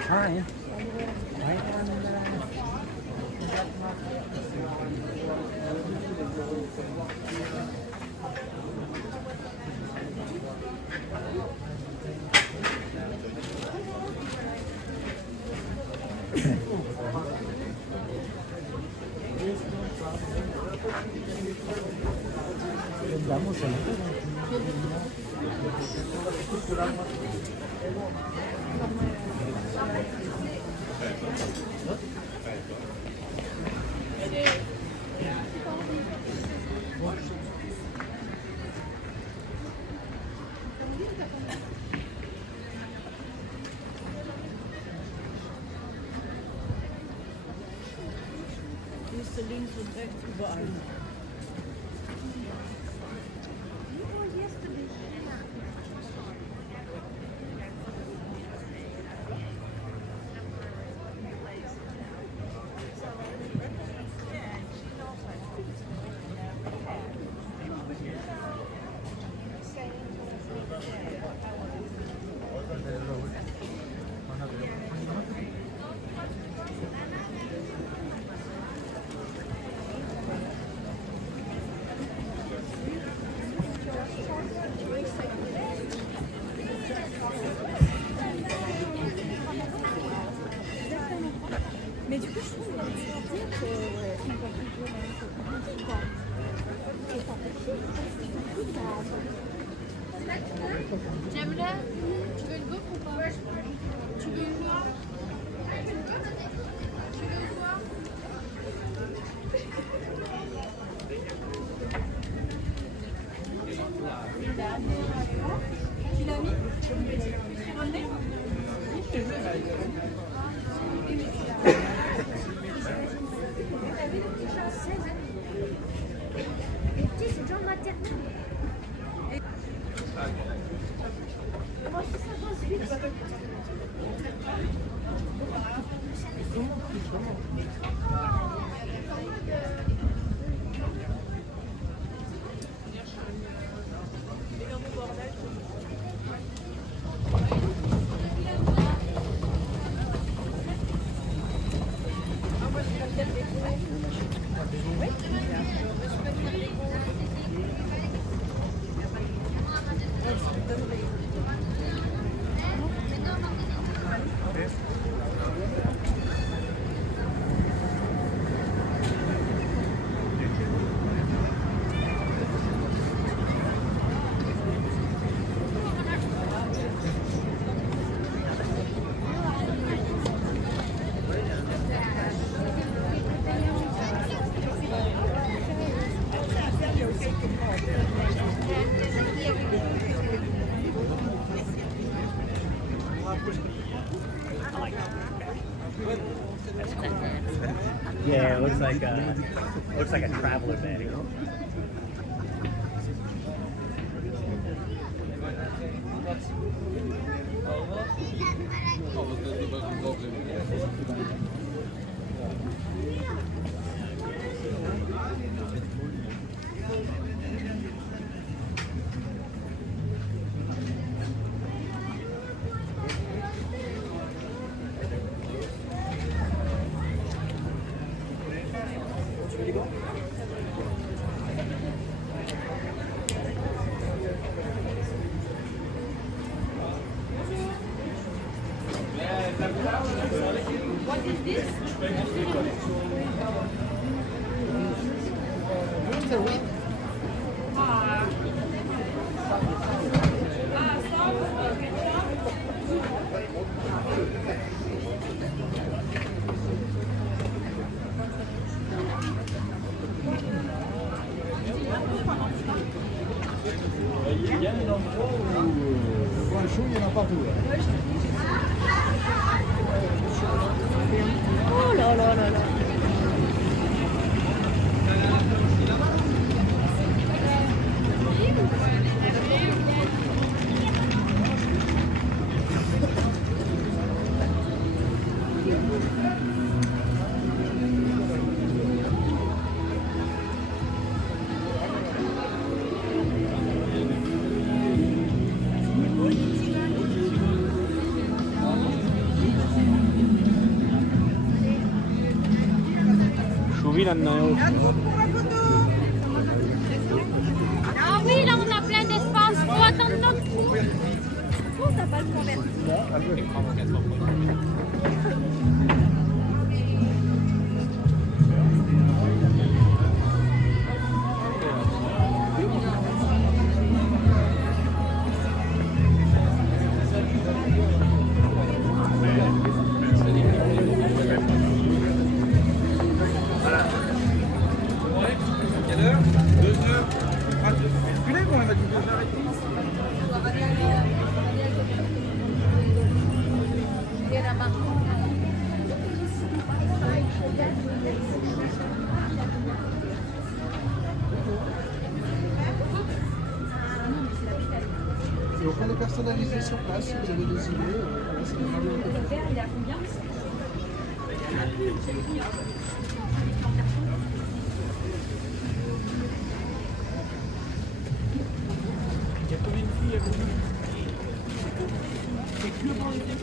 Hi. Links und rechts überall. Mais du coup, je trouve que Jamila, tu veux une gaufre ou pas? Tu veux une quoi? Tu veux quoi? Tu l'as mis? Tu remets? C'est genre maternelle. Yeah, it looks like a traveler bag. What is this? Il y a un endroit où pour un show, il y en a partout. Oh là là là là. Louis là-dedans. Ah oui, là on a plein d'espace. Faut attendre notre tour. Oh, t'as pas le converti. Quelle heure 2h. Ah, tu l'es, on a dit 2h30. Et on peut les personnaliser sur place si vous avez des idées. Voilà, c'est vraiment le faire. Il a combien? Il y a combien de filles à vous? C'est que pour les filles.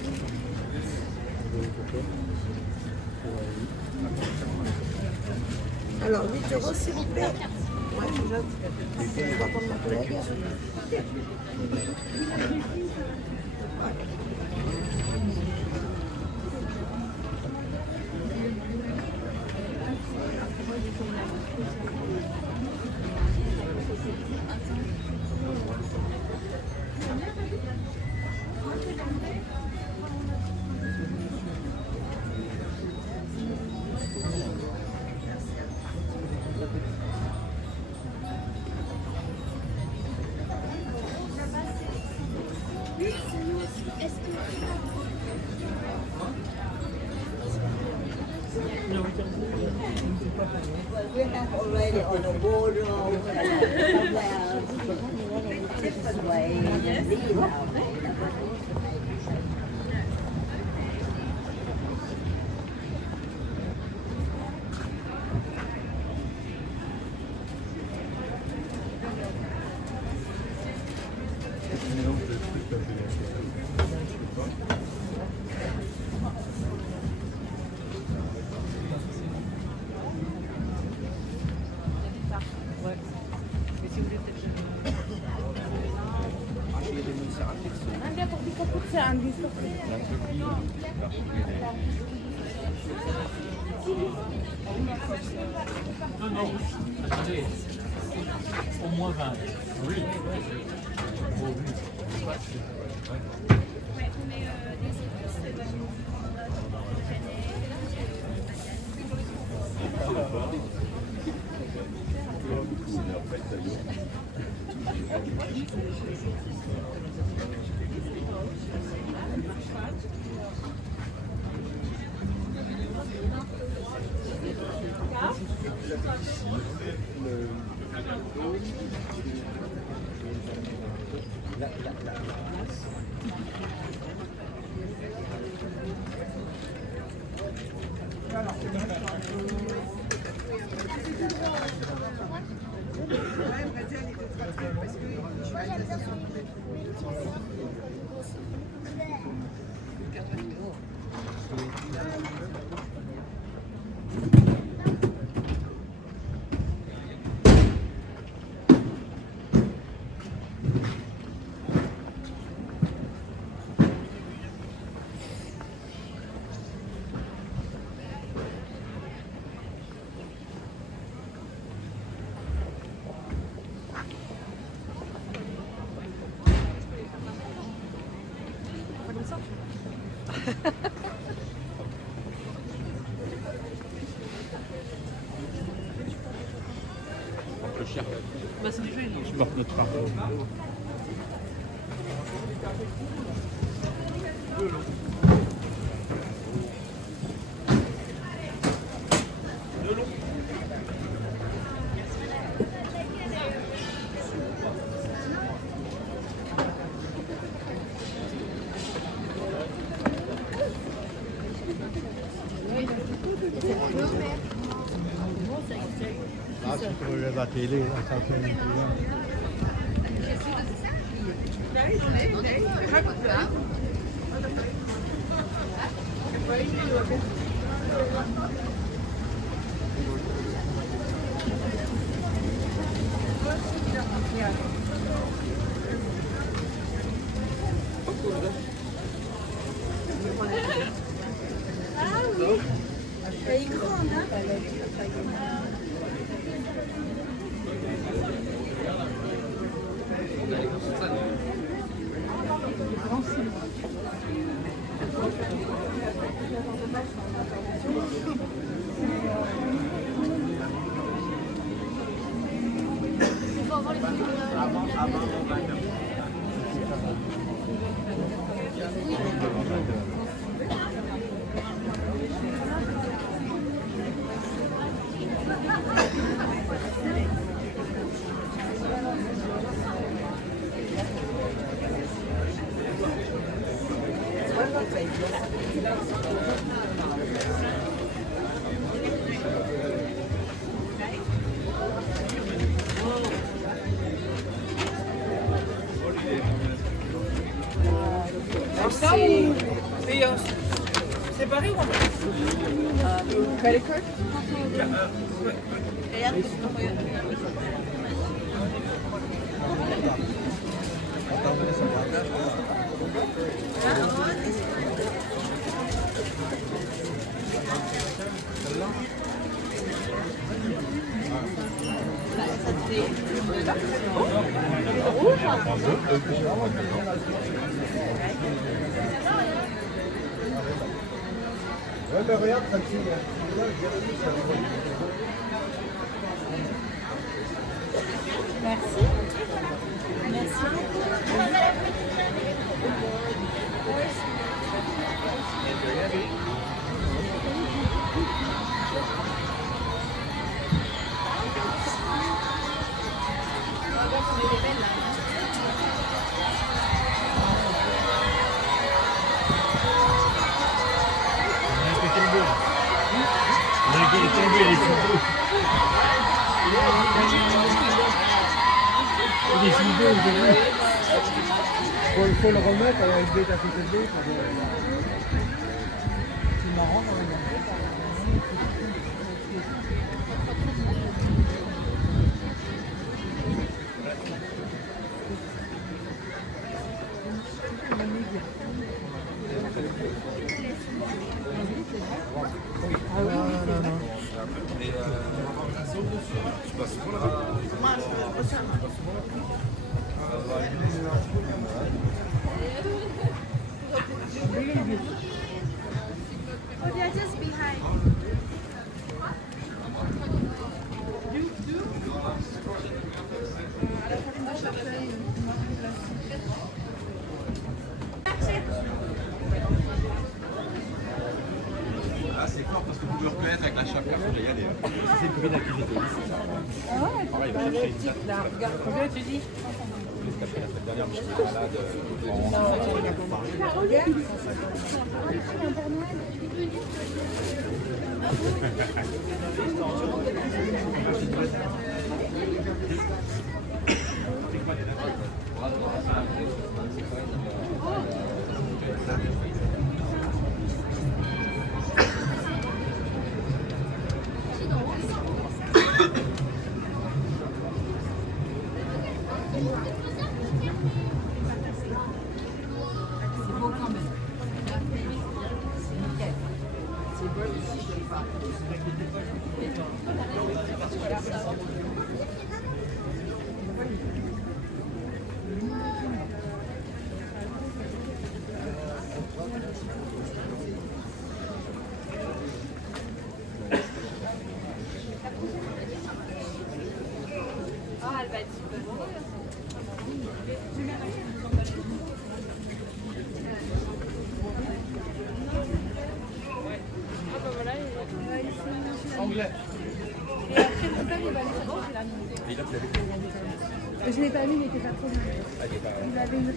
Alors, 8 € s'il vous plaît. Ouais, je vais prendre ma collègue. We have already on the border somewhere different way. These are available. Non, attendez. Au moins 20. Oui. Le chien. Bah, c'est déjà une. Je porte notre part. Ah, c'est pour la télé, ça fait une Ah oui, elle est grande, hein? C'est pareil ou Credit card? Ouais, mais regarde, ça tue. Merci. Merci Faut le remettre avec des à côté de l'autre. C'est marrant quand même. Oh, they're just behind. Ah, c'est fort parce que vous me reconnaître avec la chapka, faut y aller. C'est une copine d'activité. Ah ouais? Il va chercher une date. Combien tu dis? Parce qu'après la semaine dernière, je suis malade. Anglais. Et après, tout ça, il va aller savoir, j'ai la nuit. Il a plu. Je l'ai pas vu, il était pas trop mal. Ah, il est pas. Il avait une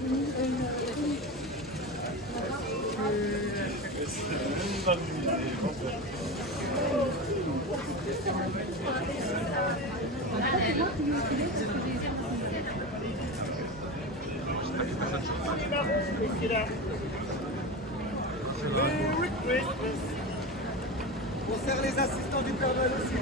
On sert les assistants du Père Noël aussi.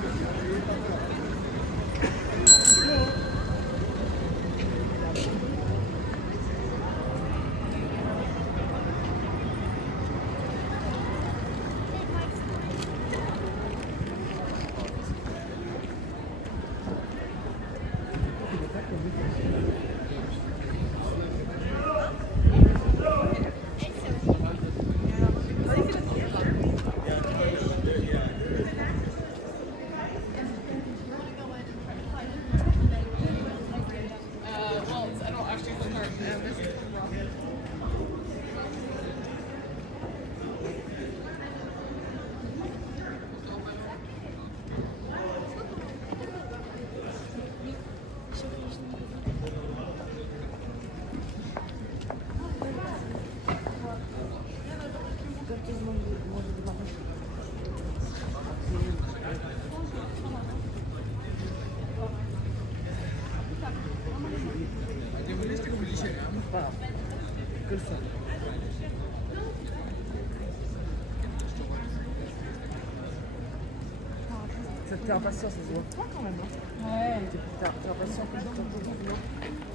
T'es impatient, ça se voit pas quand même. Hein. Ouais. T'es impatient que je t'en.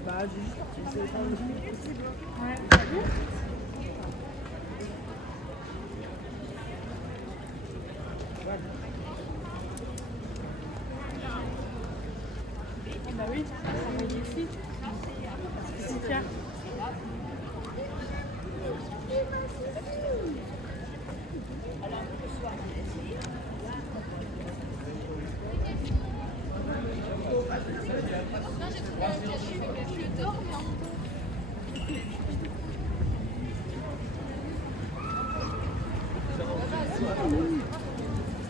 Bah, j'ai juste parti, c'est pas le plus possible. Ouais. T'as vu? Bah oui, ça va ici. C'est clair.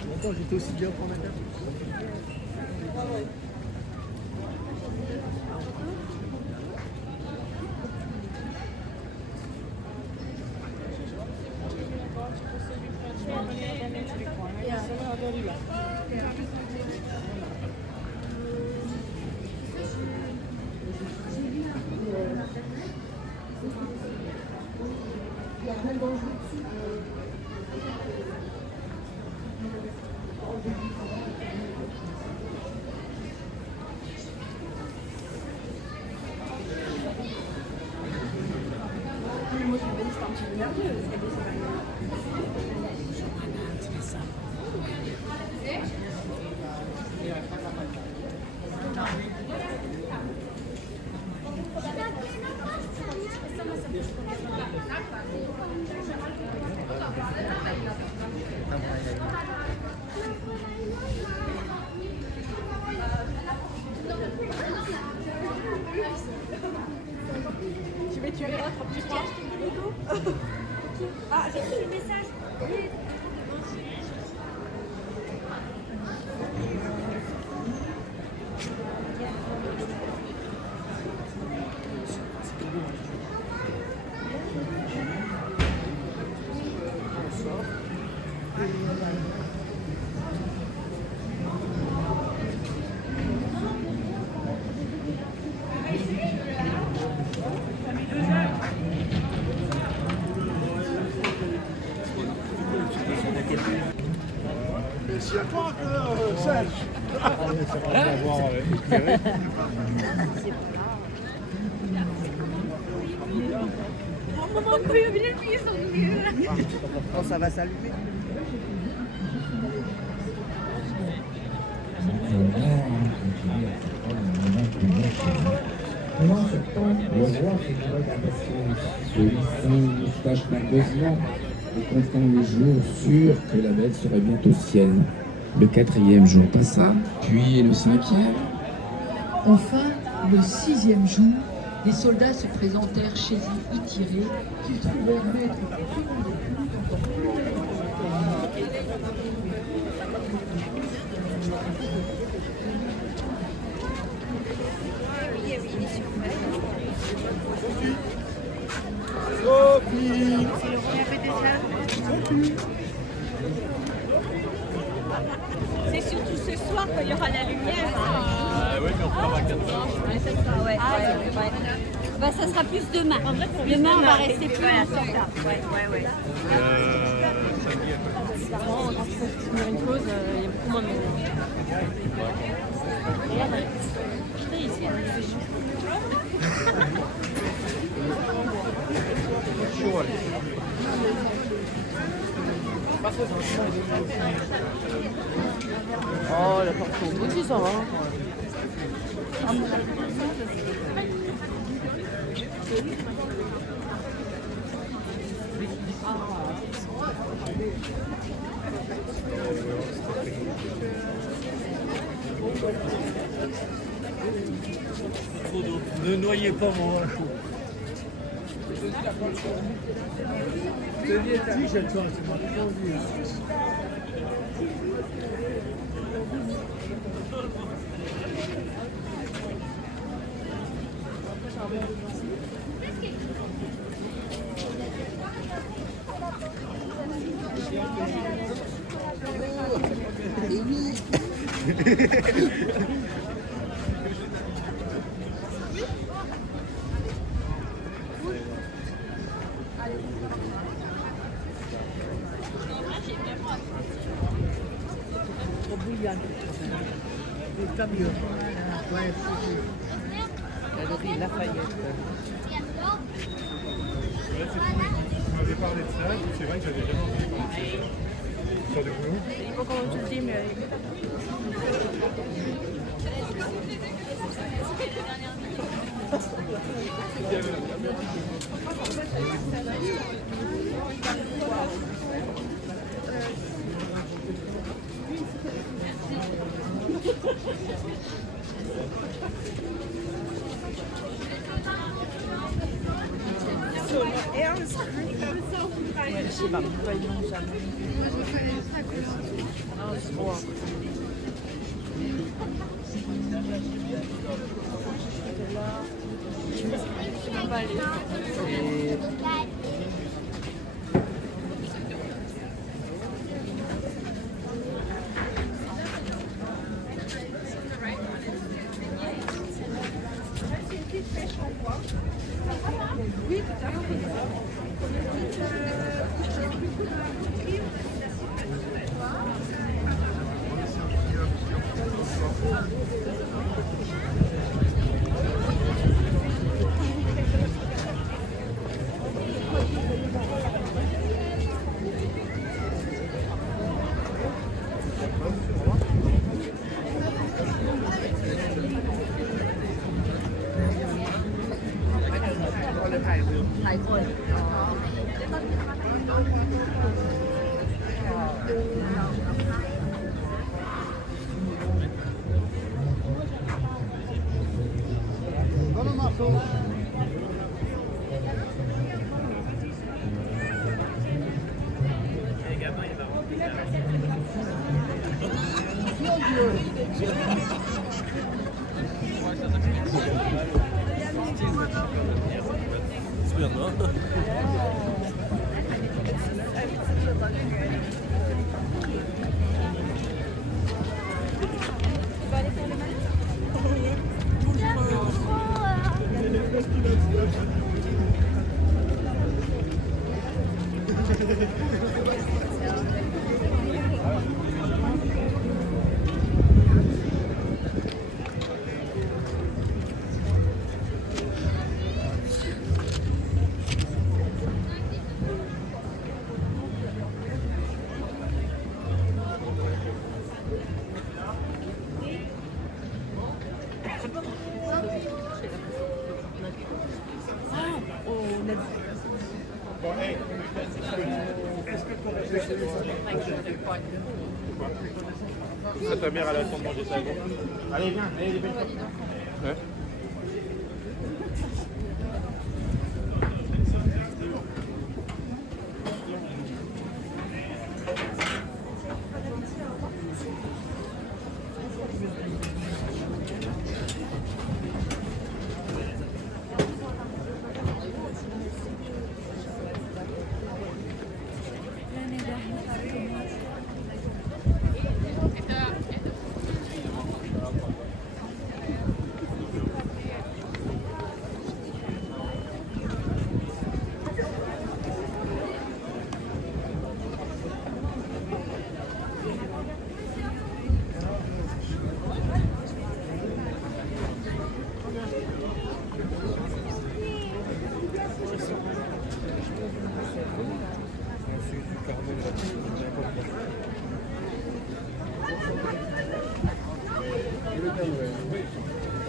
Longtemps j'étais aussi bien pour ma tête. Tu verras, tu peux acheter des Lego. Ah, j'ai reçu le message. Merci à toi, Serge. Oh, ça va s'allumer. Pendant ce temps, le roi fait preuve d'impatience. Celui-ci moustache nerveusement et comptant les jours, sûr que la bête serait bientôt sienne. Le 4e jour passa, puis le 5e. Enfin, le 6e jour, des soldats se présentèrent chez Itiré, qu'ils trouvèrent maître pour seconder plus encore plus. Sophie. C'est surtout ce soir qu'il y aura la lumière. Oui, mais on fera 4 heures. Ouais, ça sera, ouais. Bah, ça sera plus demain. Demain, on va rester plus longtemps. Ouais. Ça Bizarrement, quand il faut finir une pause, il y a beaucoup moins de monde. Regarde, putain, ici, il y a des gens. Oh, la porte aussi, ça va. Trop d'eau. Ne noyez pas mon vin chaud. T-shirt, toi, tu m'as trop vu. Trop bouillante. Le camion. Ouais, la galerie Lafayette. On m'avait parlé de ça, c'est vrai que j'avais jamais entendu parler de ça. Sur du boulot. Il faut qu'on te le dise, mais... Ouais, je sais pas, pourquoi ils l'ont jamais. Ah, c'est bon. On va aller. Ça, ta mère, elle attend de manger ça. Allez, viens, allez, les belles. Ouais.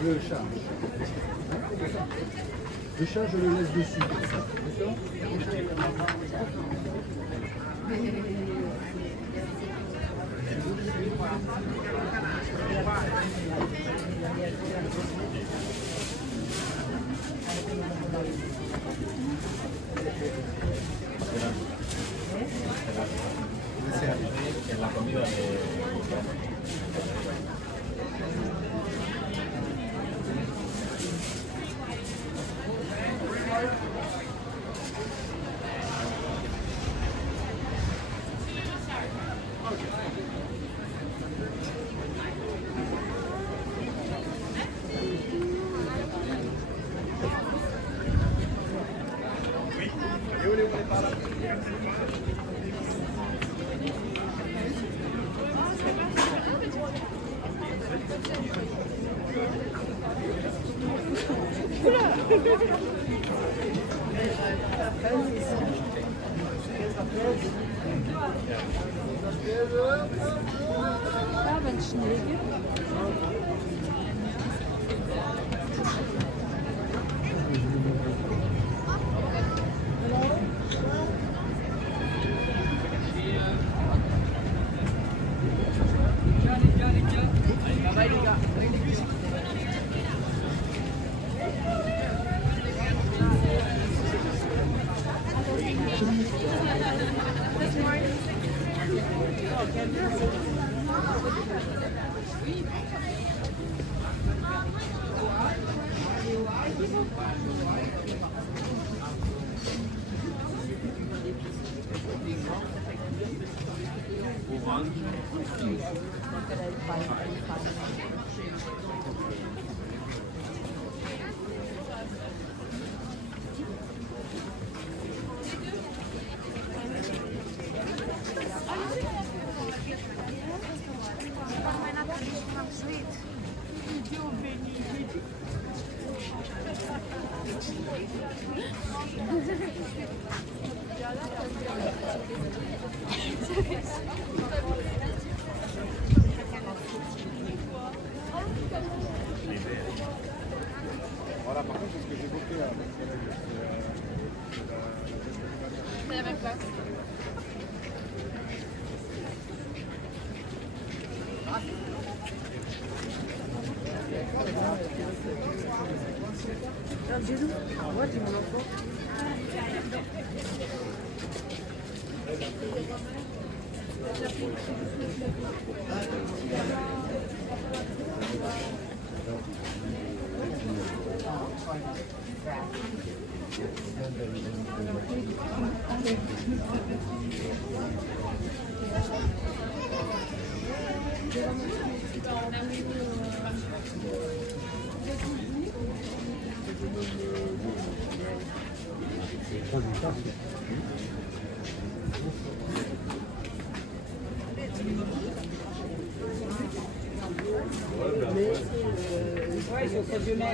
le charge. Le chat, je le laisse dessus. D'accord? la comida de... Ja, wenn es Schnee gibt. Voilà, par contre, c'est ce que j'ai compris avec mon collègue. C'est la même place. Bisous. Ouais, dis mon enfant. Ouais, ils sont très violents.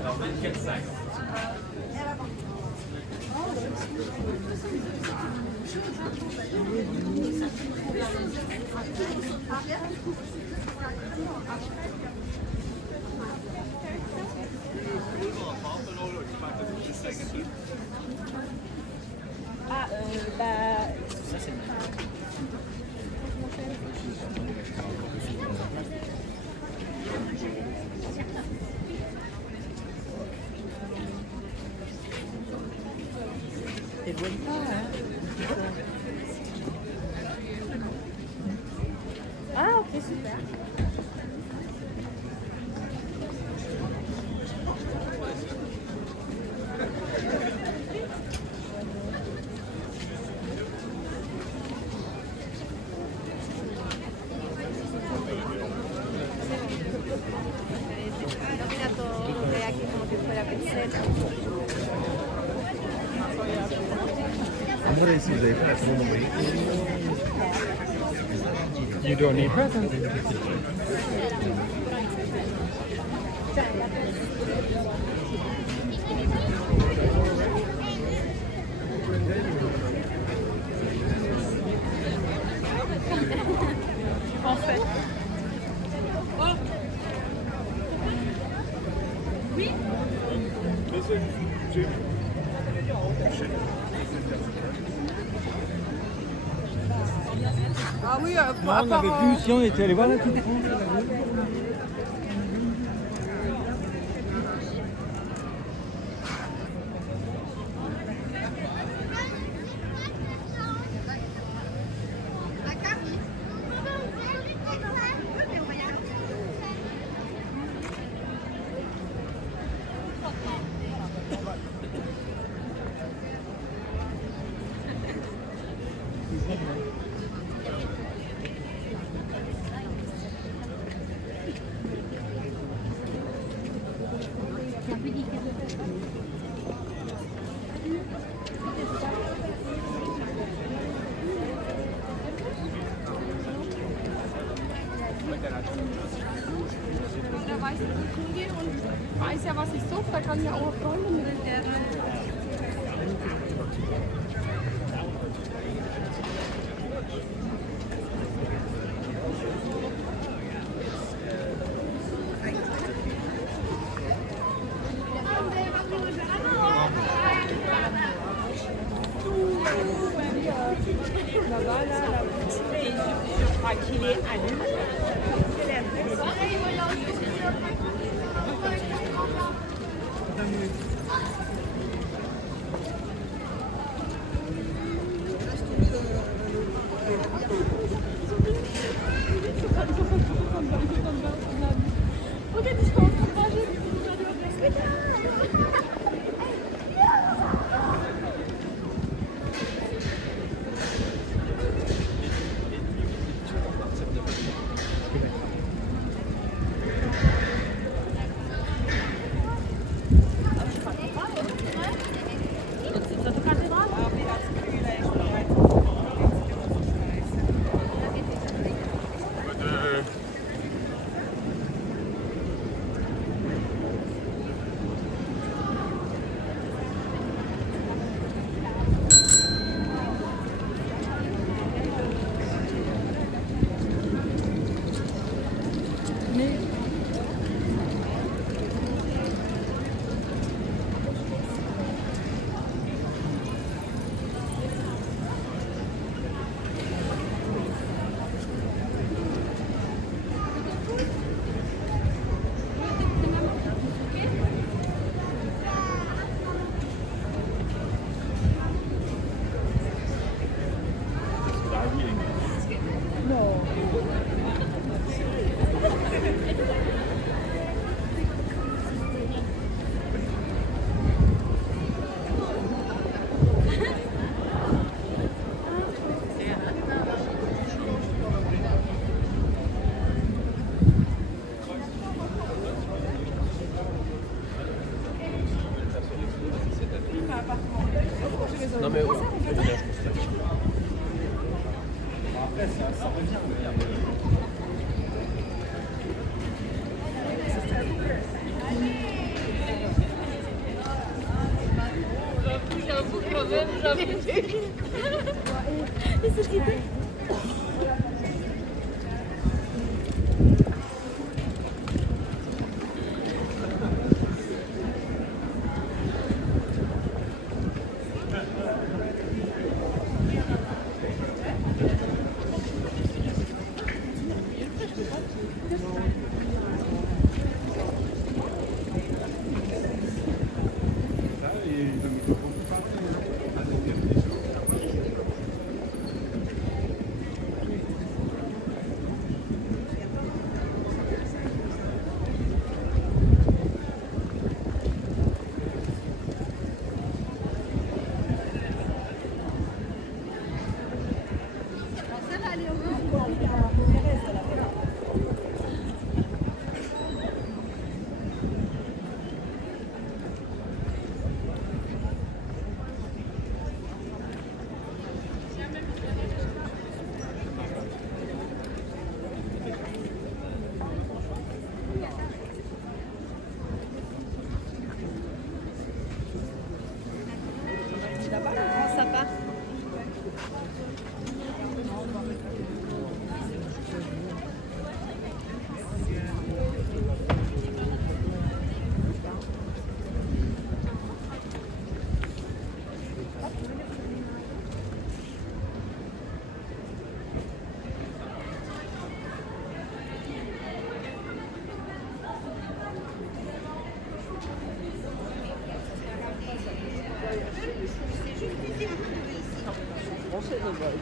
Alors 24 sacs. Ah, bah... T'éloigne pas, hein? Ah, ok, super. André, si vous avez pas la commande envoyée. You don't need presents. En fait. Oui. Ah oui, Non, on avait vu si on était allé voir la Coupe de France. Jeder weiß, wo ich hingehe und weiß ja, was ich suche. Da kann ja auch eine Freundin mit der. Je crois qu'il est à nous. Non mais après ça revient. J'avoue quand même, j'avoue. Et cette idée. français là-bas.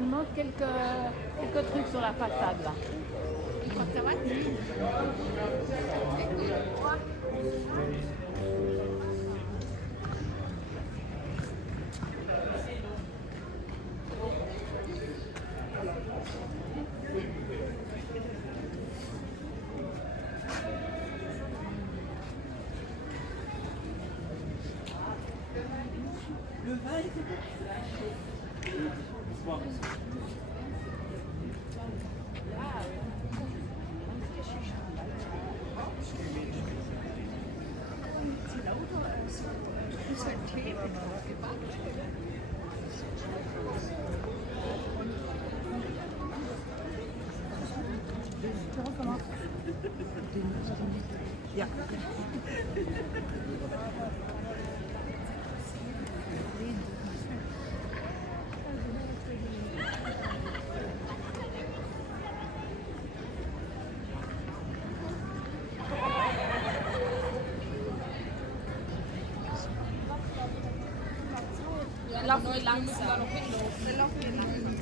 Il manque quelques trucs sur la façade là. Le vin Laufen langsam. Wir laufen langsam.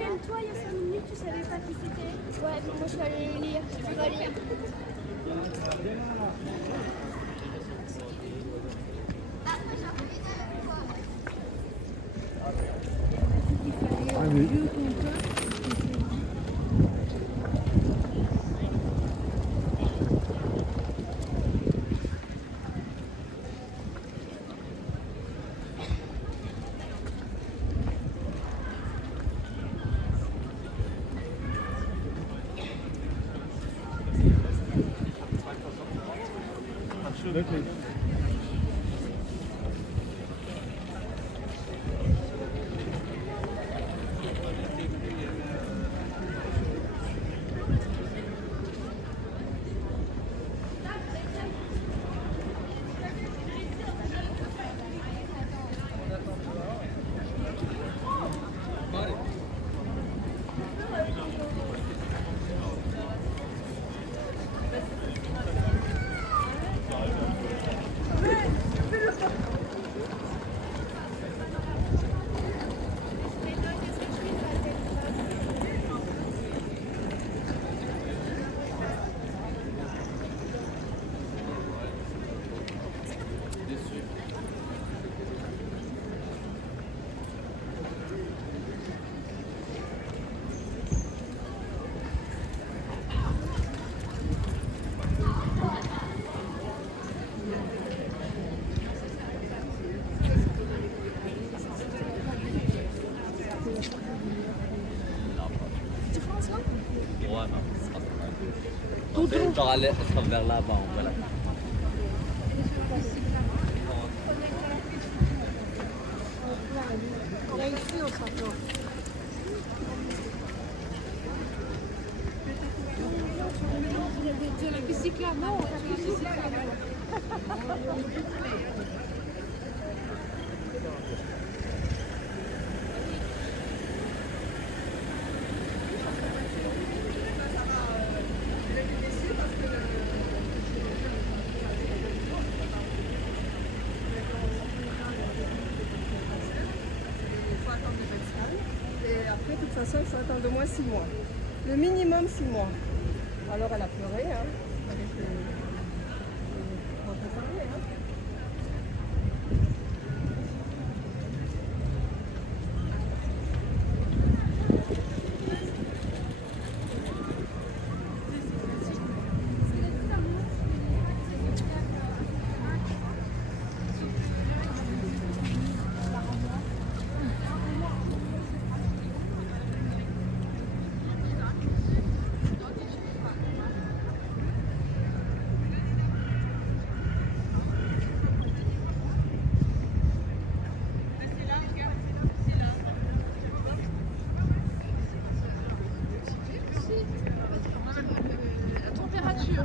Même toi, il y a 5 minutes, tu savais pas qui c'était. Ouais, donc moi je suis allée le lire. Tu vas lire. Wirklich. On va aller vers là-bas, voilà. Ici, on s'entend. Tu as la bicyclette là-bas? Non, la bicyclette là-bas. Et après, de toute façon, il faut attendre au moins 6 mois. Le minimum 6 mois. Alors elle a pleuré, hein, avec on peut parler, hein. La température.